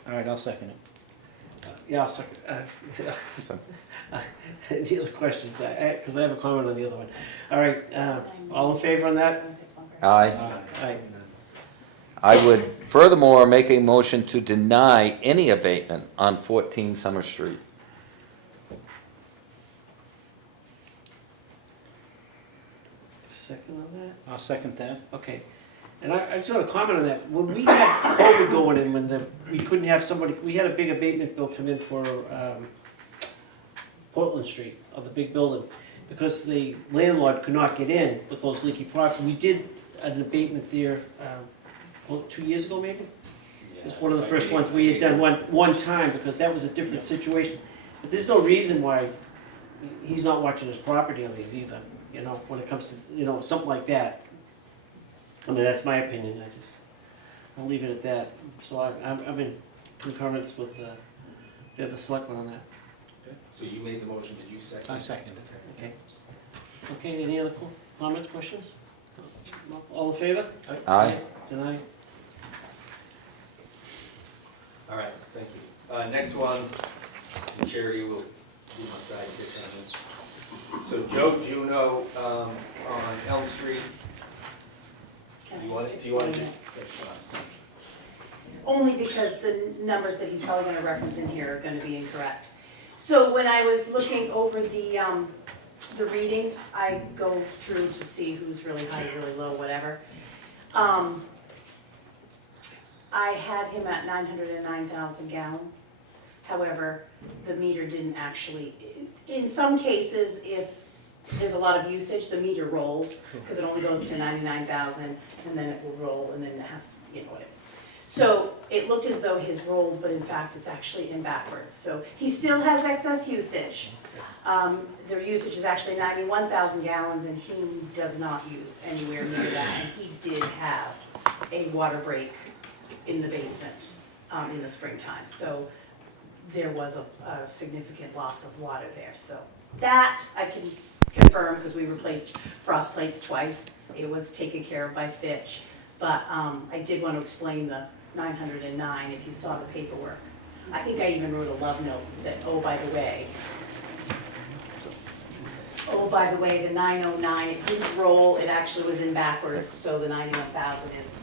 All right, I'll second it. Yeah, I'll second. Any other questions? Because I have a comment on the other one. All right, all in favor on that? 26 Bunker. Aye. Aye. I would furthermore make a motion to deny any abatement on 14 Summer Street. Second on that? I'll second that. Okay. And I just want to comment on that. When we had COVID going in, we couldn't have somebody, we had a big abatement bill come in for Portland Street, of the big building, because the landlord could not get in with those leaky pipes. We did an abatement there, 2 years ago maybe? It's one of the first ones we had done one time, because that was a different situation. But there's no reason why he's not watching his property on these either, you know, when it comes to, you know, something like that. I mean, that's my opinion, I'll leave it at that. So I'm in concurrence with the other selectmen on that. So you made the motion, did you second? I second it. Okay. Okay, any other comments, questions? No? All in favor? Aye. Deny? All right, thank you. Next one, and Charity will do my side comments. So Joe Juno on Elm Street. Do you want to just? That's fine. Only because the numbers that he's probably gonna reference in here are gonna be incorrect. So when I was looking over the readings, I go through to see who's really high, really low, whatever. I had him at 909,000 gallons. However, the meter didn't actually, in some cases, if there's a lot of usage, the meter rolls, because it only goes to 99,000, and then it will roll, and then it has, you know, whatever. So it looked as though his rolled, but in fact, it's actually in backwards. So he still has excess usage. Their usage is actually 91,000 gallons, and he does not use anywhere near that. And he did have a water break in the basement in the springtime. So there was a significant loss of water there. So that I can confirm, because we replaced frost plates twice. It was taken care of by Fitch. But I did want to explain the 909, if you saw the paperwork. I think I even wrote a love note that said, oh, by the way, the 909, it didn't roll, it actually was in backwards, so the 91,000 is.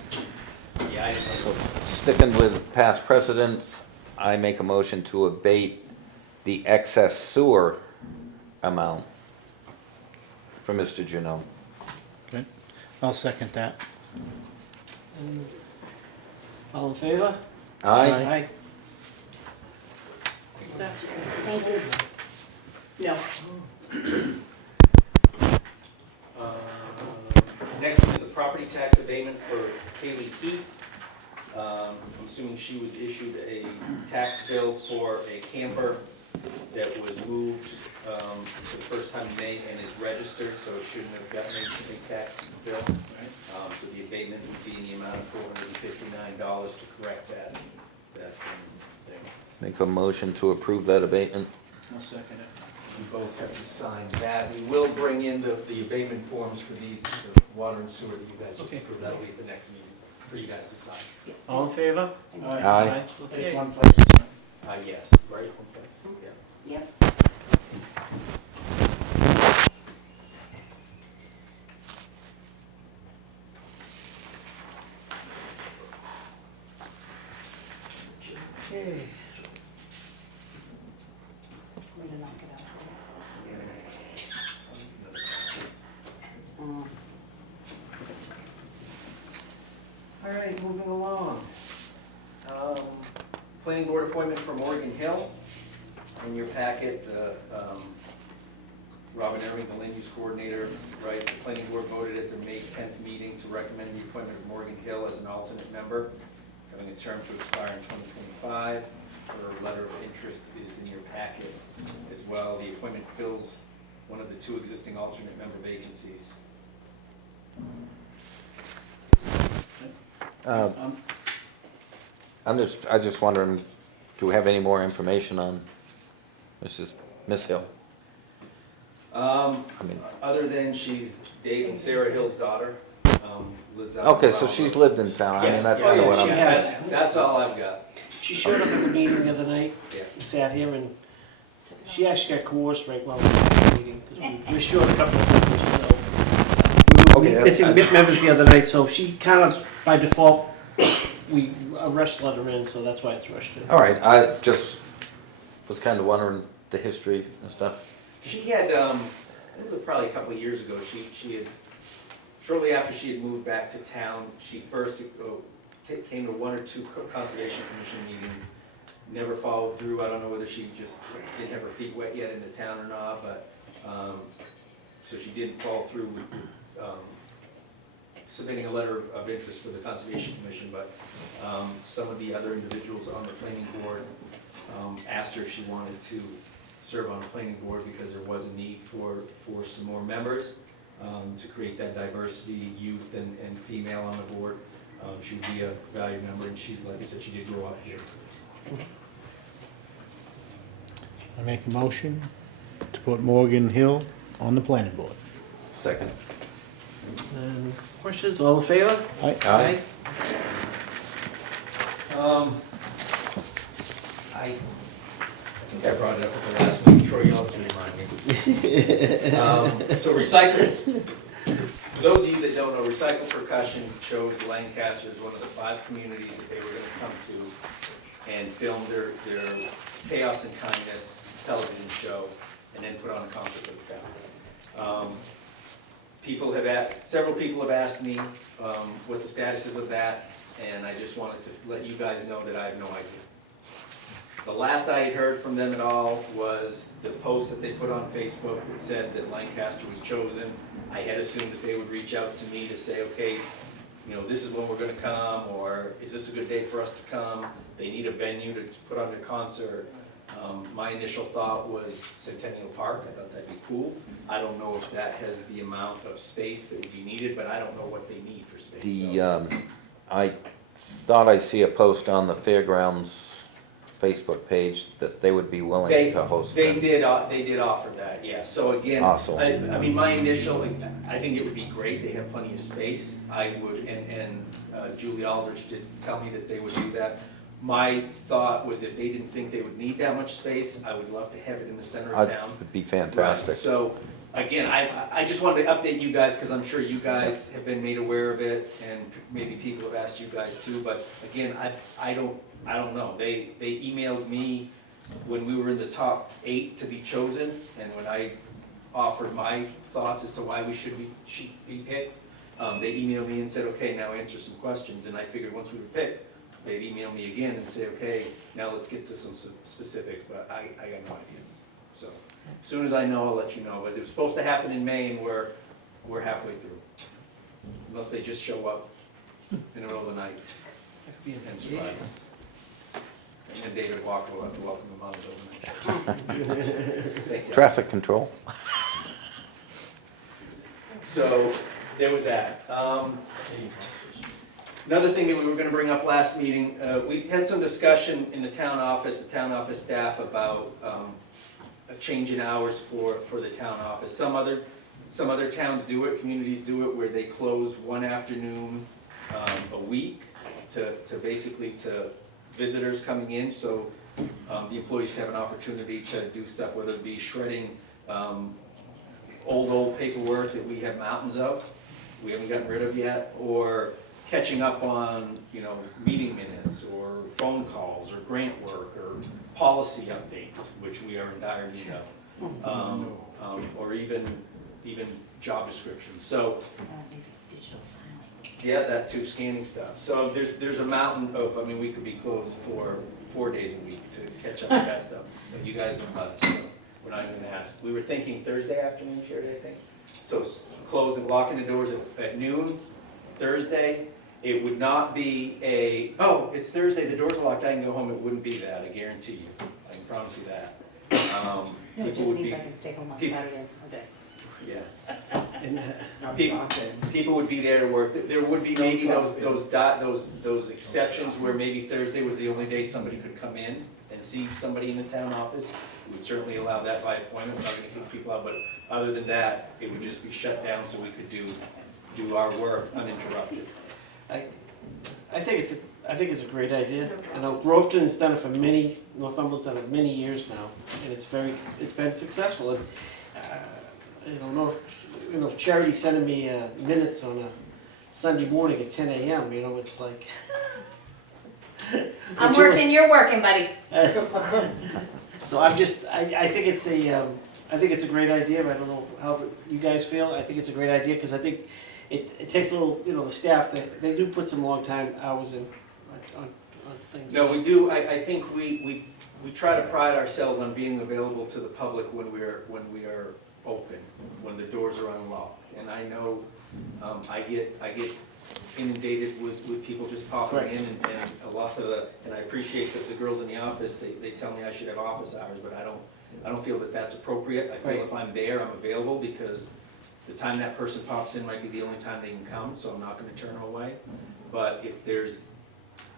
Yeah, So, sticking with past precedents, I make a motion to abate the excess sewer amount for Mr. Juneau. Okay, I'll second that. All in favor? Aye. Aye. Thank you. No. Next is a property tax abatement for Haley Heath. I'm assuming she was issued a tax bill for a camper that was moved for the first time in May and is registered, so it shouldn't have gotten a tax bill. So the abatement would be in the amount of $459 to correct that thing. Make a motion to approve that abatement. I'll second it. We both have to sign that. We will bring in the abatement forms for these, the water and sewer that you guys just approved. That'll be at the next meeting for you guys to sign. All in favor? Aye. Okay. Just one place to sign. Yes, right, one place, yeah. Yep. Okay. Way to knock it out. All right, moving along. Planning board appointment for Morgan Hill. In your packet, Robin Irving, the land use coordinator, writes, the planning board voted at their May 10th meeting to recommend the appointment of Morgan Hill as an alternate member, having a term to expire in 2025. Her letter of interest is in your packet as well. The appointment fills one of the two existing alternate member vacancies. I just wondering, do we have any more information on Miss Hill? I mean, Other than she's Dave and Sarah Hill's daughter, lives out. okay, in so Brownwood. she's lived in town. I mean, Yes. that's Oh, kind of yeah, what she I'm. has. That's all I've got. She showed up at the meeting the other night, Yeah. sat here, and she actually got coerced right while we were at the meeting, because we were short a couple of members, so. We Okay, were missing I- members the other night, so she kind of, by default, we rushed let her in, so that's why it's rushed in. All right, I just was kind of wondering the history and stuff. She had, it was probably a couple of years ago, she had, shortly after she had moved back to town, she first came to one or two Conservation Commission meetings, never followed through. I don't know whether she just didn't have her feet wet yet into town or not, but, so she didn't follow through with submitting a letter of interest for the Conservation Commission, but some of the other individuals on the planning board asked her if she wanted to serve on the planning board because there was a need for some more members to create that diversity, youth and female on the board. She would be a valued member, and she, like I said, she did grow up here. I make a motion to put Morgan Hill on the planning board. Second. And questions, all in favor? Aye. I think I brought it up at the last meeting, Troy, you'll have to remind me. So recycling, for those of you that don't know, Recycle Percussion chose Lancaster as one of the 5 communities that they were gonna come to and film their Chaos and Kindness television show and then put on a concert with the town. Several people have asked me what the status is of that, and I just wanted to let you guys know that I have no idea. The last I had heard from them at all was the post that they put on Facebook that said that Lancaster was chosen. I had assumed that they would reach out to me to say, okay, you know, this is when we're gonna come, or is this a good day for us to come? They need a venue to put on their concert. My initial thought was Centennial Park. I thought that'd be cool. I don't know if that has the amount of space that would be needed, but I don't know what they need for space. I thought I see a post on the fairgrounds Facebook page that they would be willing to host They them. did offer that, yeah. So again, Awesome. I mean, my initial, I think it would be great. They have plenty of space. I would, and Julie Aldrich did tell me that they would do that. My thought was if they didn't think they would need that much space, I would love to have it in the center of town. It'd be fantastic. Right. So, again, I just wanted to update you guys, because I'm sure you guys have been made aware of it, and maybe people have asked you guys too, but again, I don't know. They emailed me when we were in the top 8 to be chosen, and when I offered my thoughts as to why we should be picked, they emailed me and said, okay, now answer some questions, and I figured once we were picked, they'd email me again and say, okay, now let's get to some specifics, but I got no idea. So, as soon as I know, I'll let you know, but it was supposed to happen in May, and we're halfway through. Unless they just show up in the middle of the night and surprise us. and David Walker will have to welcome them out overnight. Thank you. Traffic control. So, there was that. Another thing that we were gonna bring up last meeting, we had some discussion in the town office staff about a change in hours for the town office. Some other towns do it, communities do it, where they close one afternoon a week to basically to visitors coming in, so the employees have an opportunity to do stuff, whether it be shredding old paperwork that we have mountains of, we haven't gotten rid of yet, or catching up on, meeting minutes, or phone calls, or grant work, or policy updates, which we are in dire need of, or even job descriptions. So, Digital filing. yeah, that too, scanning stuff. So there's a mountain of, we could be closed for 4 days a week to catch up with that stuff. But you guys were not, so we're not even asked. We were thinking Thursday afternoon, Charity, I think. So close and locking the doors at noon, Thursday. It would not be it's Thursday, the doors are locked, I can go home. It wouldn't be that, I guarantee you. I can promise you that. No, it People just would means be- I can stay home on people- Saturday and Sunday. Yeah. And, People would be there to work. There would be maybe those exceptions where maybe Thursday was the only day somebody could come in and see somebody in the town office. We would certainly allow that by appointment, we're not gonna kick people out, but other than that, it would just be shut down so we could do our work uninterrupted. I think it's a great idea. I know Groveton's done it for Northumberland's done it many years now, and it's been successful. And, if Charity's sending me minutes on a Sunday morning at 10 a.m., it's like. I'm working, you're working, buddy. So I think it's a great idea. I don't know how you guys feel. I think it's a great idea because I think it takes a little, the staff, they do put some long time hours in on things. No, we do, I think we try to pride ourselves on being available to the public when we are open, when the doors are unlocked. And I know, I get inundated with people just popping in and a lot of and I appreciate that the girls in the office, they tell me I should have office hours, but I don't feel that that's appropriate. I feel if I'm there, I'm available because the time that person pops in might be the only time they can come, so I'm not gonna turn them away. But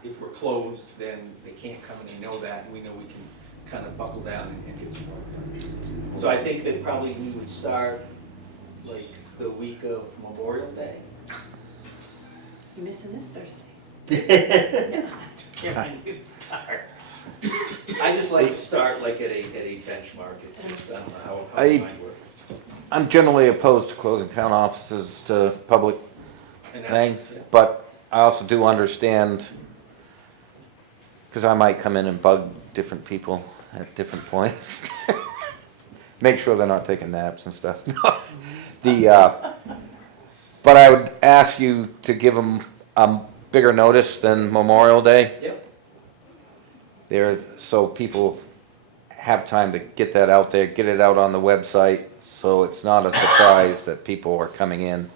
if we're closed, then they can't come and they know that, and we know we can kind of buckle down and get some work done. So I think that probably we would start like the week of Memorial Day. You're missing this Thursday. You start. I just like to start like at a benchmark. It's just, I don't know how I- the mind works. I'm generally opposed to closing town offices to public And that's- things, but I also do understand, because I might come in and bug different people at different points. Make sure they're not taking naps and stuff. But I would ask you to give them bigger notice than Memorial Day. Yep. So people have time to get that out there, get it out on the website, so it's not a surprise that people are coming in.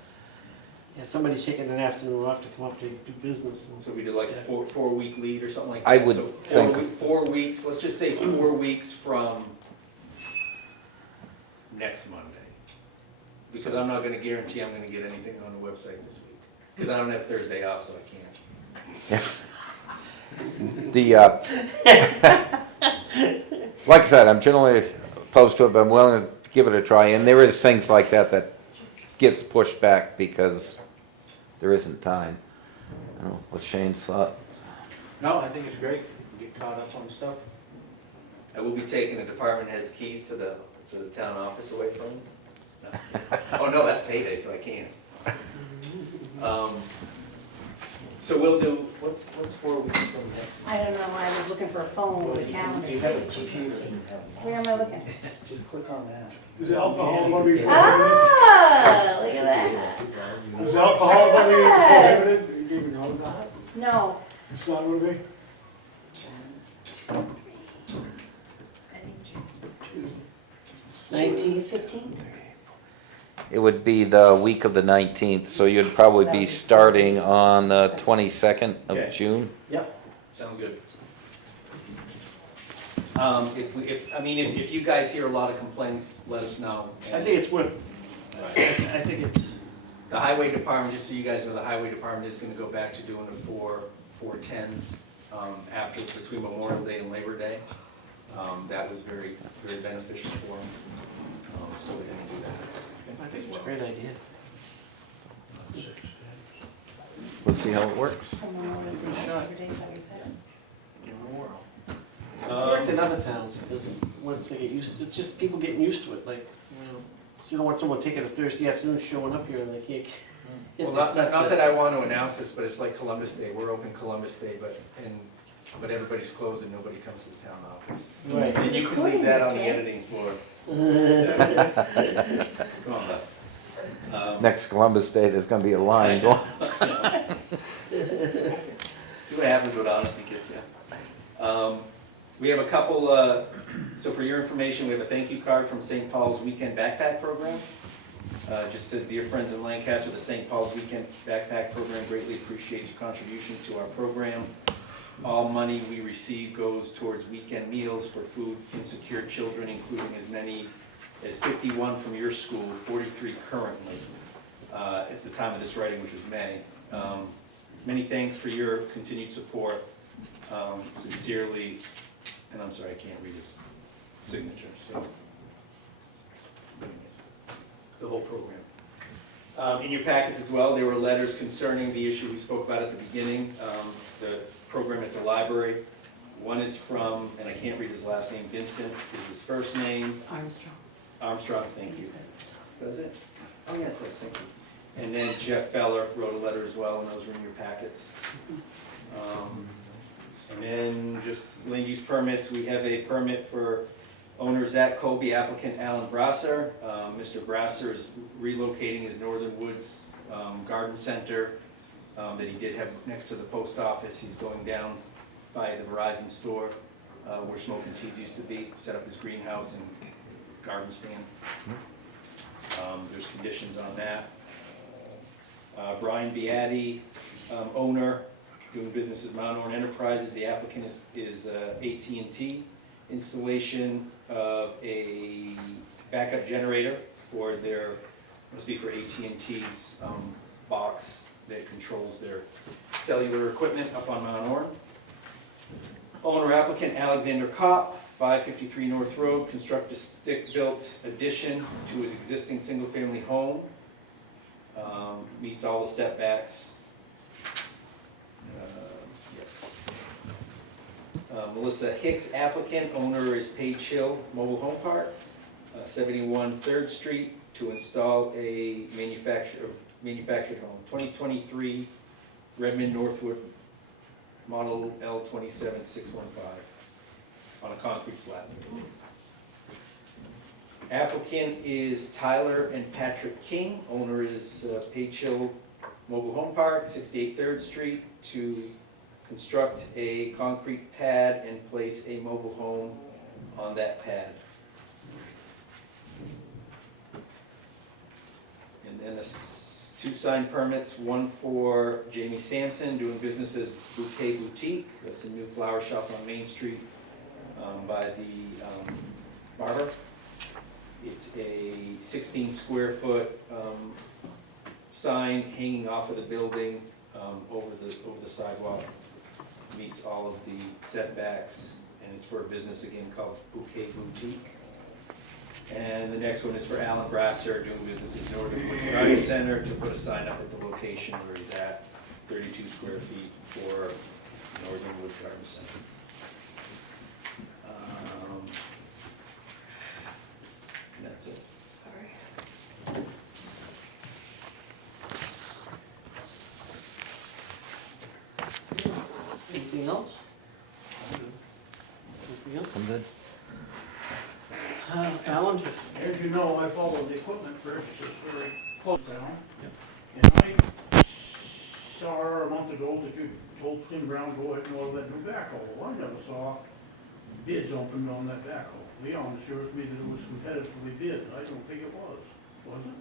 Yeah, somebody's taking an afternoon off to come up to do business. So we do like a four-week lead or something like that? I would So think- 4 weeks, let's just say 4 weeks from next Monday. Because I'm not gonna guarantee I'm gonna get anything on the website this week. Because I don't have Thursday off, so I can't. Like I said, I'm generally opposed to it, but I'm willing to give it a try, and there is things like that gets pushed back because there isn't time. I don't know, what's Shane's thought? No, I think it's great. We get caught up on stuff. I will be taking the department head's keys to the town office away from them. No. Oh, no, that's payday, so I can't. So we'll do, what's 4 weeks from next? I don't know, I was looking for a phone with a calendar. Where am I looking? Just click on that. Is alcohol gonna be prohibited? Ah, look at that. Is alcohol gonna be prohibited? Do you know that? No. It's not gonna be? I think 19th. 15th. It would be the week of the 19th, so you'd probably be starting on the 22nd of Okay. June. Yep. Sounds good. If you guys hear a lot of complaints, let us know. I think it's worth, I think it's, The highway department, just so you guys know, the highway department is gonna go back to doing the four tens, after, between Memorial Day and Labor Day. That was very, very beneficial for them, so we're gonna do that. I think it's a great idea. We'll see how it works. Good shot. Labor Day, is that what you said? It's worked in other towns, because once they get used, it's just people getting used to it, like, so you don't want someone taking a Thursday afternoon showing up here and they can't. Well, not that I want to announce this, but it's like Columbus Day, we're open Columbus Day, but everybody's closed and nobody comes to the town office. Right. And you can leave that on the editing floor. Come on, bud. Next Columbus Day, there's gonna be a line going. See what happens with honesty gets you. We have a couple, so for your information, we have a thank you card from St. Paul's Weekend Backpack Program. Just says, dear friends in Lancaster, the St. Paul's Weekend Backpack Program greatly appreciates your contribution to our program. All money we receive goes towards weekend meals for food insecure children, including as many as 51 from your school, 43 currently, at the time of this writing, which is May. Many thanks for your continued support. Sincerely, and I'm sorry, I can't read his signature, so. The whole program. In your packets as well, there were letters concerning the issue we spoke about at the beginning, the program at the library. One is from, and I can't read his last name, Vincent is his first name. Armstrong, thank you. Does it? Oh, yeah, it does, thank you. And then Jeff Feller wrote a letter as well, and those were in your packets. And then just land use permits, we have a permit for owner Zach Colby, applicant Alan Brasser. Mr. Brasser is relocating his Northern Woods garden center that he did have next to the post office. He's going down by the Verizon store where Smoke and Teas used to be, set up his greenhouse and garden stand. There's conditions on that. Brian Beatty, owner, doing business as Mount Horn Enterprises. The applicant is AT&T. Installation of a backup generator for their, must be for AT&T's box that controls their cellular equipment up on Mount Horn. Owner applicant Alexander Kopp, 553 North Road, construct a stick-built addition to his existing single-family home. Meets all the setbacks. Yes. Melissa Hicks, applicant, owner is Page Hill Mobile Home Park, 71 3rd Street, to install a manufactured home, 2023 Redmond Northwood model L27615 on a concrete slab. Applicant is Tyler and Patrick King, owner is Page Hill Mobile Home Park, 68 3rd Street, to construct a concrete pad and place a mobile home on that pad. And then two signed permits, one for Jamie Sampson, doing business as Bouquet Boutique. That's a new flower shop on Main Street by the barber. It's a 16 square foot sign hanging off of the building over the sidewalk. Meets all of the setbacks, and it's for a business again called Bouquet Boutique. And the next one is for Alan Brasser, doing business at Northern Woods Garden Center, to put a sign up at the location where he's at, 32 square feet for Northern Woods Garden Center. And that's it. Anything else? Anything else? I'm good. Alan? As you know, I follow the equipment purchases very close down. And I saw a month ago that you told Tim Brown to go ahead and order that new backhoe. Well, I never saw bids opened on that backhoe. Leon assures me that it was competitively bid. I don't think it was it?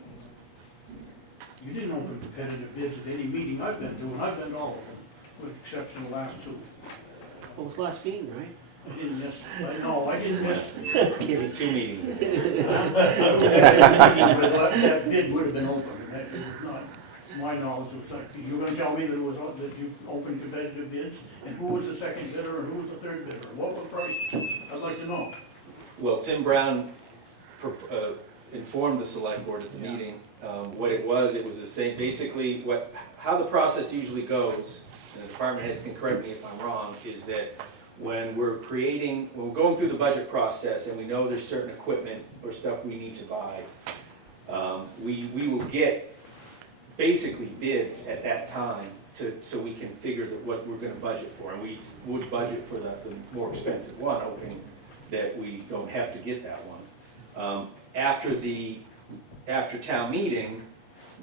You didn't open competitive bids at any meeting I've been to, and I've been to all of them, with the exception of the last two. What was last meeting, right? I didn't miss, no, I didn't miss. Kidding. 2 meetings ago. That bid would have been open, and that was not, my knowledge was like, you were gonna tell me that it was, that you opened competitive bids? And who was the second bidder and who was the third bidder? What was the price? I'd like to know. Well, Tim Brown informed the select board at the meeting. What it was the same, basically, how the process usually goes, and the department heads can correct me if I'm wrong, is that when we're going through the budget process and we know there's certain equipment or stuff we need to buy, we will get basically bids at that time so we can figure what we're gonna budget for. And we would budget for the more expensive one, hoping that we don't have to get that one. After town meeting,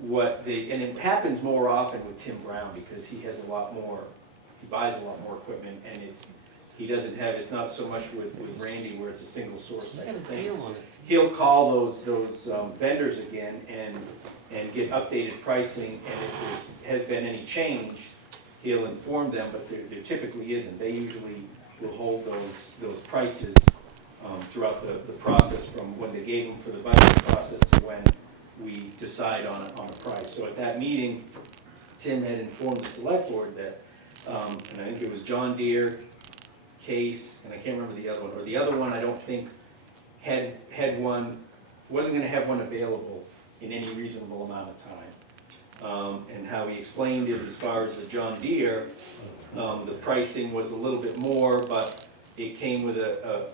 and it happens more often with Tim Brown because he buys a lot more equipment, and it's not so much with Randy where it's a single source type of thing. He'll call those vendors again and get updated pricing, and if there has been any change, he'll inform them, but there typically isn't. They usually will hold those prices throughout the process from when they gave them for the budget process to when we decide on a price. So at that meeting, Tim had informed the select board that, and I think it was John Deere, Case, and I can't remember the other one, or the other one I don't think wasn't gonna have one available in any reasonable amount of time. And how he explained it as far as the John Deere, the pricing was a little bit more, but it came with a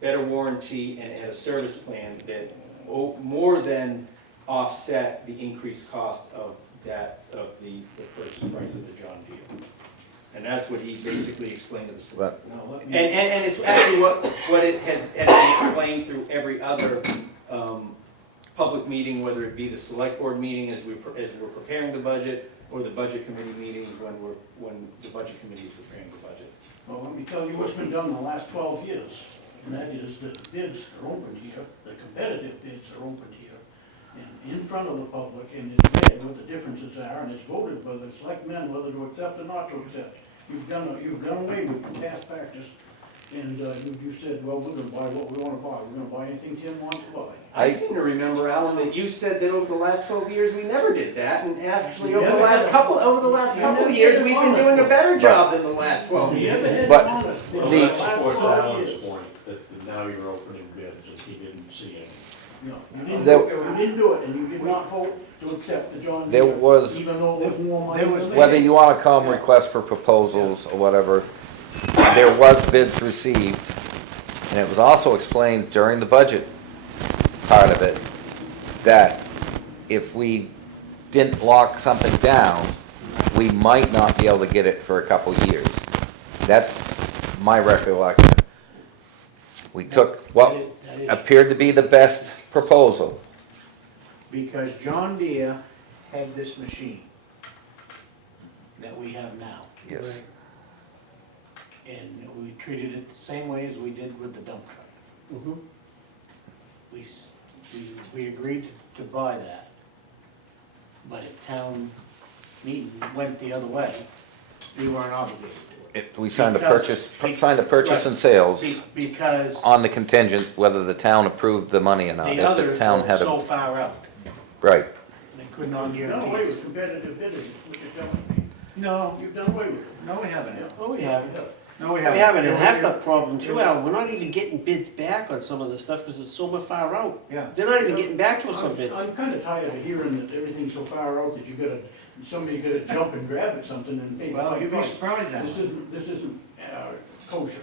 better warranty and it had a service plan that more than offset the increased cost of the purchase price of the John Deere. And that's what he basically explained to the select. And it's actually what it has been explained through every other public meeting, whether it be the select board meeting as we're preparing the budget, or the budget committee meetings when the budget committee is preparing the budget. Well, let me tell you what's been done in the last 12 years, and that is that the bids are open here, the competitive bids are open here, and in front of the public, and it's read what the differences are, and it's voted by the selectmen whether to accept or not to accept. You've done away with past practice, and you said, well, we're gonna buy what we wanna buy, we're gonna buy anything Tim wants to buy. I seem to remember, Alan, that you said that over the last 12 years, we never did that, and actually over the last couple of years, we've been doing a better job than the last 12 years. But that's towards Alan's point, that now you're opening bids and he didn't see any. No, you didn't do it, and you did not vote to accept the John Deere. There was, Even though there's more money. whether you want to call them requests for proposals or whatever, there was bids received, and it was also explained during the budget part of it, that if we didn't lock something down, we might not be able to get it for a couple years. That's my recollection. We took what appeared to be the best proposal. Because John Deere had this machine that we have now. Yes. And we treated it the same way as we did with the dump truck. We agreed to buy that. But if town meeting went the other way, we weren't obligated to it. We signed a purchase and sales Because on the contingent whether the town approved the money or not. the If the others town were had so a, far out, right. They could not guarantee. You've done away with competitive bidding, what you're telling me. No, You've done away with it. no, we haven't. Oh, we have. No, we We haven't. haven't, and half the problem too, Al, we're not even getting bids back on some of this stuff because it's so far out. Yeah. They're not even getting back to us on bids. I'm kinda tired of hearing that everything's so far out that somebody gotta jump and grab at something and pay. Well, you'd be surprised, Alan. This isn't kosher,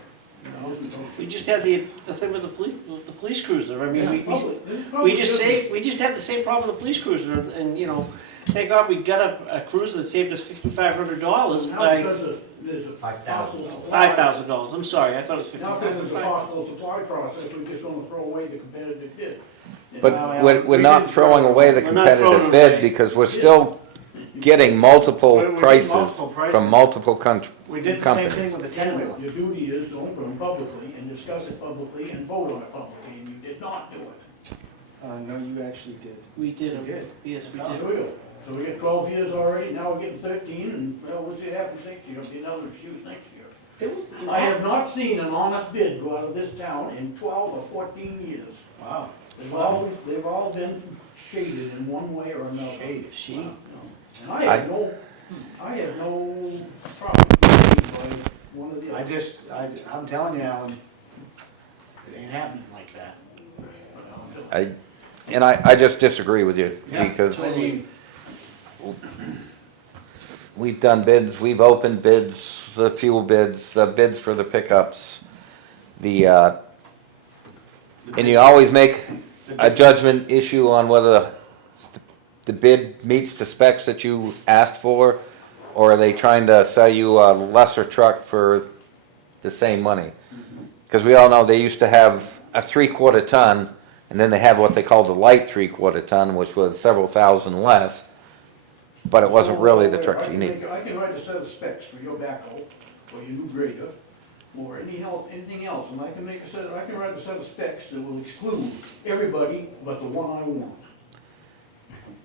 you know, it isn't kosher. We just had the thing with the police cruiser, I mean, This is probably we just had the same problem with the police cruiser, and, you know, thank God we got a cruiser that saved us $5,500 Now, by because there's a possible supply. $5,000, I'm sorry, I thought it was Now, because there's a $5,500. possible supply process, we're just gonna throw away the competitive bid. But we're not throwing away the We're not throwing competitive it bid away. because we're still getting multiple We did prices multiple prices. from multiple companies. We did the same thing with the ten-wheeler. Your duty is to open them publicly and discuss it publicly and vote on it publicly, and you did not do it. No, you actually did. We did, We did. yes, we Now, did. so we get 12 years already, now we're getting 13, and, well, we'll see what happens next year, it'll be another excuse next year. I have not seen an honest bid go out of this town in 12 or 14 years. Wow. They've all been shaded in one way or another. She, And I have no problem by one of the other. I'm telling you, Alan, it ain't happening like that. I just disagree with you, Yeah, because I mean, we've done bids, we've opened bids, the fuel bids, the bids for the pickups, and you always make a judgment issue on whether the bid meets the specs that you asked for, or are they trying to sell you a lesser truck for the same money? Because we all know they used to have a 3/4 ton, and then they had what they called a light 3/4 ton, which was several thousand less, but it wasn't really the truck you need. I can write a set of specs for your backhoe, or your new grader, or anything else, and I can write a set of specs that will exclude everybody but the one I want.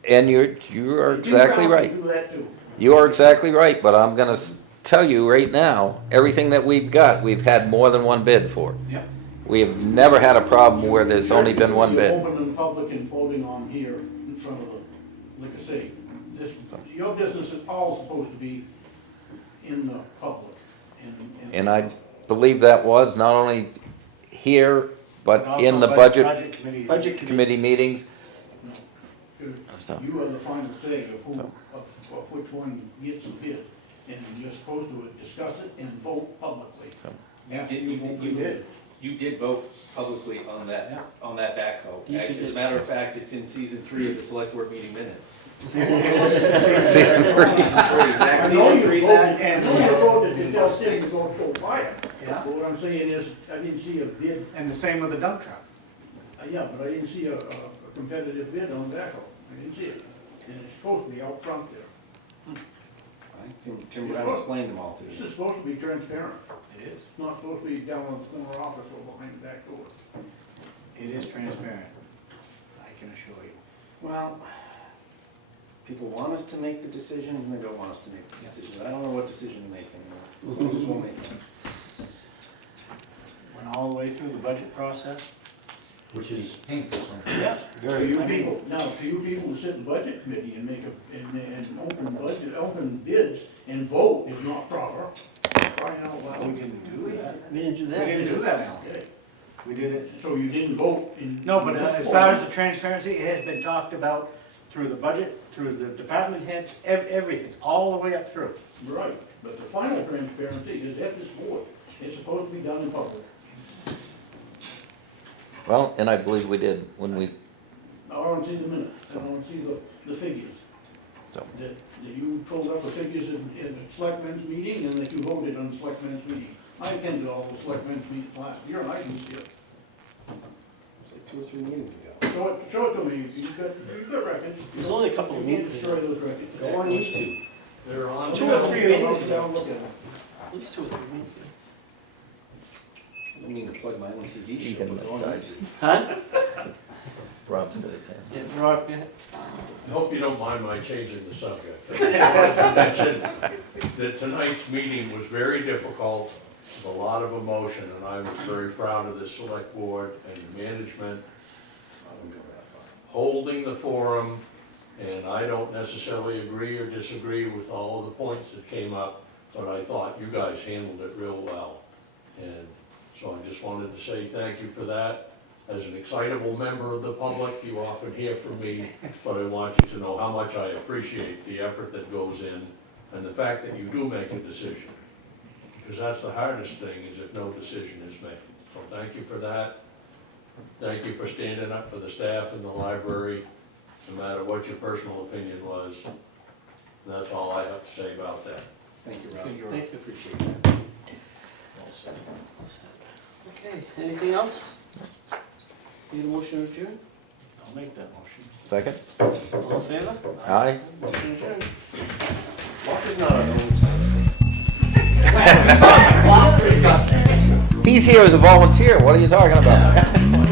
And you are exactly You right. can do that too. You are exactly right, but I'm gonna tell you right now, everything that we've got, we've had more than one bid for. Yep. We have never had a problem where there's only been one You're bid. open and public and voting on here in front of the, like I say, your business is all supposed to be in the public. And I believe that was not only here, but in the budget committee meetings. You are the final say of who, of which one gets the bid, and you're supposed to discuss it and vote publicly. You did vote publicly on that backhoe. As a matter of fact, it's in season 3 of the select board meeting minutes. Season 3. I know you voted to tell Sid to go buy it. Yeah. But what I'm saying is, I didn't see a bid, And the same with the dump truck. yeah, but I didn't see a competitive bid on backhoe. I didn't see it. And it's supposed to be out front there. Tim Brown explained them all to This me. is supposed to be transparent. It is. It's not supposed to be down on the corner office or behind the back door. It is transparent, I can assure you. Well, people want us to make the decisions and they don't want us to make the decisions. I don't know what decision to make anymore, so I just won't make them. Went all the way through the budget process. Which is painful sometimes. Yeah. To you people, now, to you people who sit in budget committee and make and open bids and vote is not proper. Crying out loud. We didn't do that. we didn't do We that. didn't do that, Alan. Okay. We did it. So you didn't vote in. No, but as far as the transparency, it has been talked about through the budget, through the department heads, everything, all the way up through. Right, but the final transparency is at this board. It's supposed to be done in public. Well, and I believe we did when we, I don't see the minutes, I don't see the figures. So. That you pulled up the figures in the selectmen's meeting and that you voted on the selectmen's meeting. I attended all the selectmen's meetings last year and I can see it. It's like 2 or 3 meetings ago. Show it to me, you've got records. There's only a couple of You can't meetings destroy ago. those records. Go on YouTube. They're on. 2 or 3 meetings Down, ago. look at them. At least 2 or 3 meetings ago. I don't mean to plug my own TV You show, can but it's on judge. YouTube. Huh? Rob's good at that. Yeah, Rob, yeah. I hope you don't mind my changing the subject. I wanted to mention that tonight's meeting was very difficult, with a lot of emotion, and I was very proud of the select board and the management holding the forum, and I don't necessarily agree or disagree with all of the points that came up, but I thought you guys handled it real well. And so I just wanted to say thank you for that. As an excitable member of the public, you often hear from me, but I want you to know how much I appreciate the effort that goes in and the fact that you do make a decision. Because that's the hardest thing, is if no decision is made. So thank you for that. Thank you for standing up for the staff in the library, no matter what your personal opinion was. And that's all I have to say about that. Thank you, Rob. Thank you. Appreciate that. Okay, anything else? Need a motion to adjourn? I'll make that motion. Second? All in favor? Aye. Motion adjourned. Walk is not our own time. He's here as a volunteer, what are you talking about?